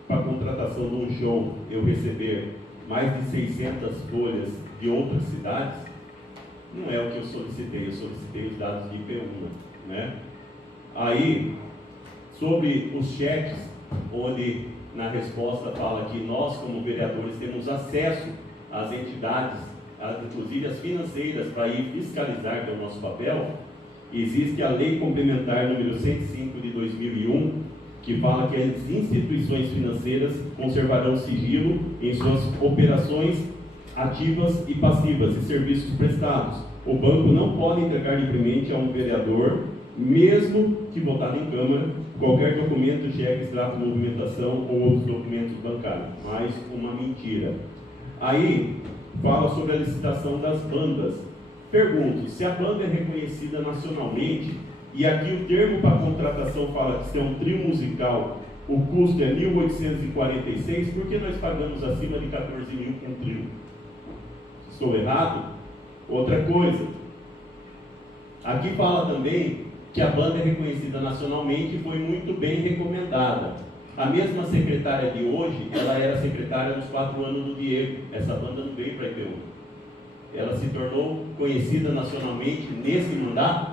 para a contratação de um show eu receber mais de 600 folhas de outras cidades, não é o que eu solicitei os dados de Ipeúna, né? Aí, sobre os cheques, onde na resposta fala que nós, como vereadores, temos acesso às entidades inclusive as financeiras, para ir fiscalizar, que é o nosso papel, existe a Lei Complementar número 105 de 2001, que fala que as instituições financeiras conservarão sigilo em suas operações ativas e passivas e serviços prestados. O banco não pode entregar livremente a um vereador, mesmo que votado em Câmara, qualquer documento, cheque, extrato, movimentação ou outros documentos bancários. Mais uma mentira. Aí, fala sobre a licitação das bandas. Pergunto, se a banda é reconhecida nacionalmente, e aqui o termo para contratação fala que se é um trio musical, o custo é 1.846, por que nós pagamos acima de 14 mil com trio? Estou errado? Outra coisa, aqui fala também que a banda é reconhecida nacionalmente e foi muito bem recomendada. A mesma secretária de hoje, ela era secretária nos 4 anos do Diego. Essa banda não veio para IPU. Ela se tornou conhecida nacionalmente nesse mandato.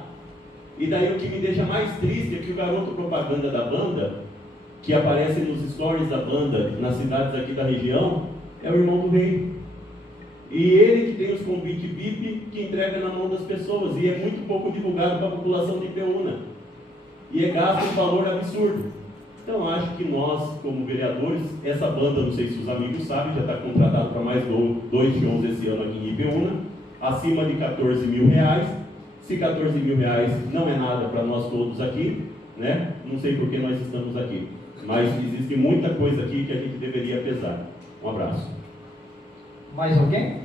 E daí o que me deixa mais triste é que o garoto propaganda da banda, que aparece nos stories da banda nas cidades aqui da região, é o irmão do rei. E ele que tem os convites VIP que entrega na mão das pessoas, e é muito pouco divulgado para a população de Ipeúna. E é gasto um valor absurdo. Então acho que nós, como vereadores, essa banda, não sei se os amigos sabem, já está contratado para mais 2 shows esse ano aqui em Ipeúna, acima de 14 mil reais. Se 14 mil reais não é nada para nós todos aqui, né? Não sei por que nós estamos aqui, mas existe muita coisa aqui que a gente deveria pesar. Um abraço. Mais alguém?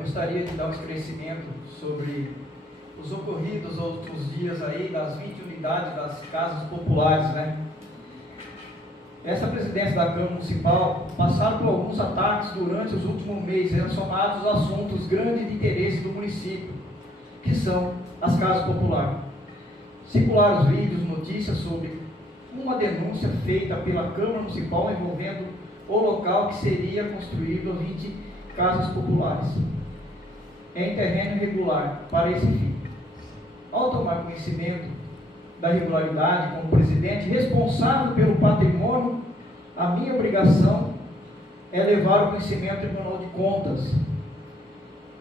Gostaria de dar um esclarecimento sobre os ocorridos outros dias aí das 20 unidades das casas populares, né? Essa presidência da Câmara Municipal passaram por alguns ataques durante os últimos meses relacionados a assuntos grandes de interesse do município, que são as casas populares. Circularam os vídeos, notícias sobre uma denúncia feita pela Câmara Municipal envolvendo o local que seria construído 20 casas populares em terreno irregular para esse fim. Ao tomar conhecimento da irregularidade como presidente responsável pelo patrimônio, a minha obrigação é levar o conhecimento ao Tribunal de Contas.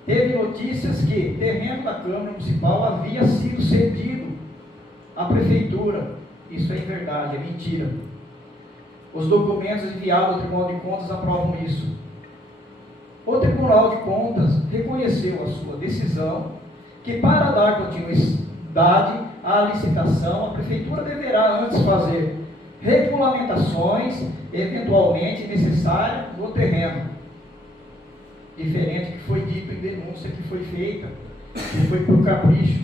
Teve notícias que terreno da Câmara Municipal havia sido cedido à Prefeitura. Isso é verdade, é mentira. Os documentos enviados ao Tribunal de Contas aprovam isso. O Tribunal de Contas reconheceu a sua decisão que, para dar continuidade à licitação, a Prefeitura deverá antes fazer regulamentações eventualmente necessárias no terreno. Diferente do que foi dito em denúncia que foi feita, que foi por capricho.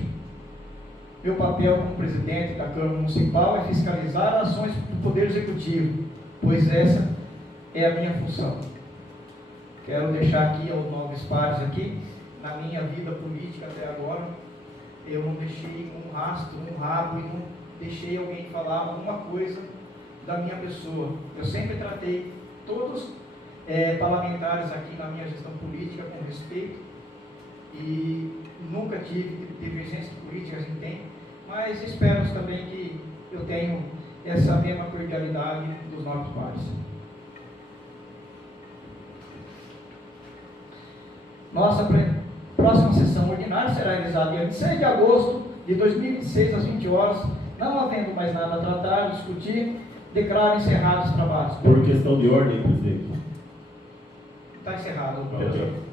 Meu papel como presidente da Câmara Municipal é fiscalizar as ações do Poder Executivo, pois essa é a minha função. Quero deixar aqui aos novos pares aqui, na minha vida política até agora, eu não deixei um rastro, um rabo e não deixei alguém falar alguma coisa da minha pessoa. Eu sempre tratei todos parlamentares aqui na minha gestão política com respeito e nunca tive divergências políticas, a gente tem, mas espero também que eu tenha essa mesma cordialidade dos novos pares. Nossa próxima sessão ordinária será realizada dia 26 de agosto de 2026, às 20 horas. Não havendo mais nada a tratar, discutir, declaro encerrados os trabalhos. Por questão de ordem, presidente. Está encerrado. Tchau, tchau.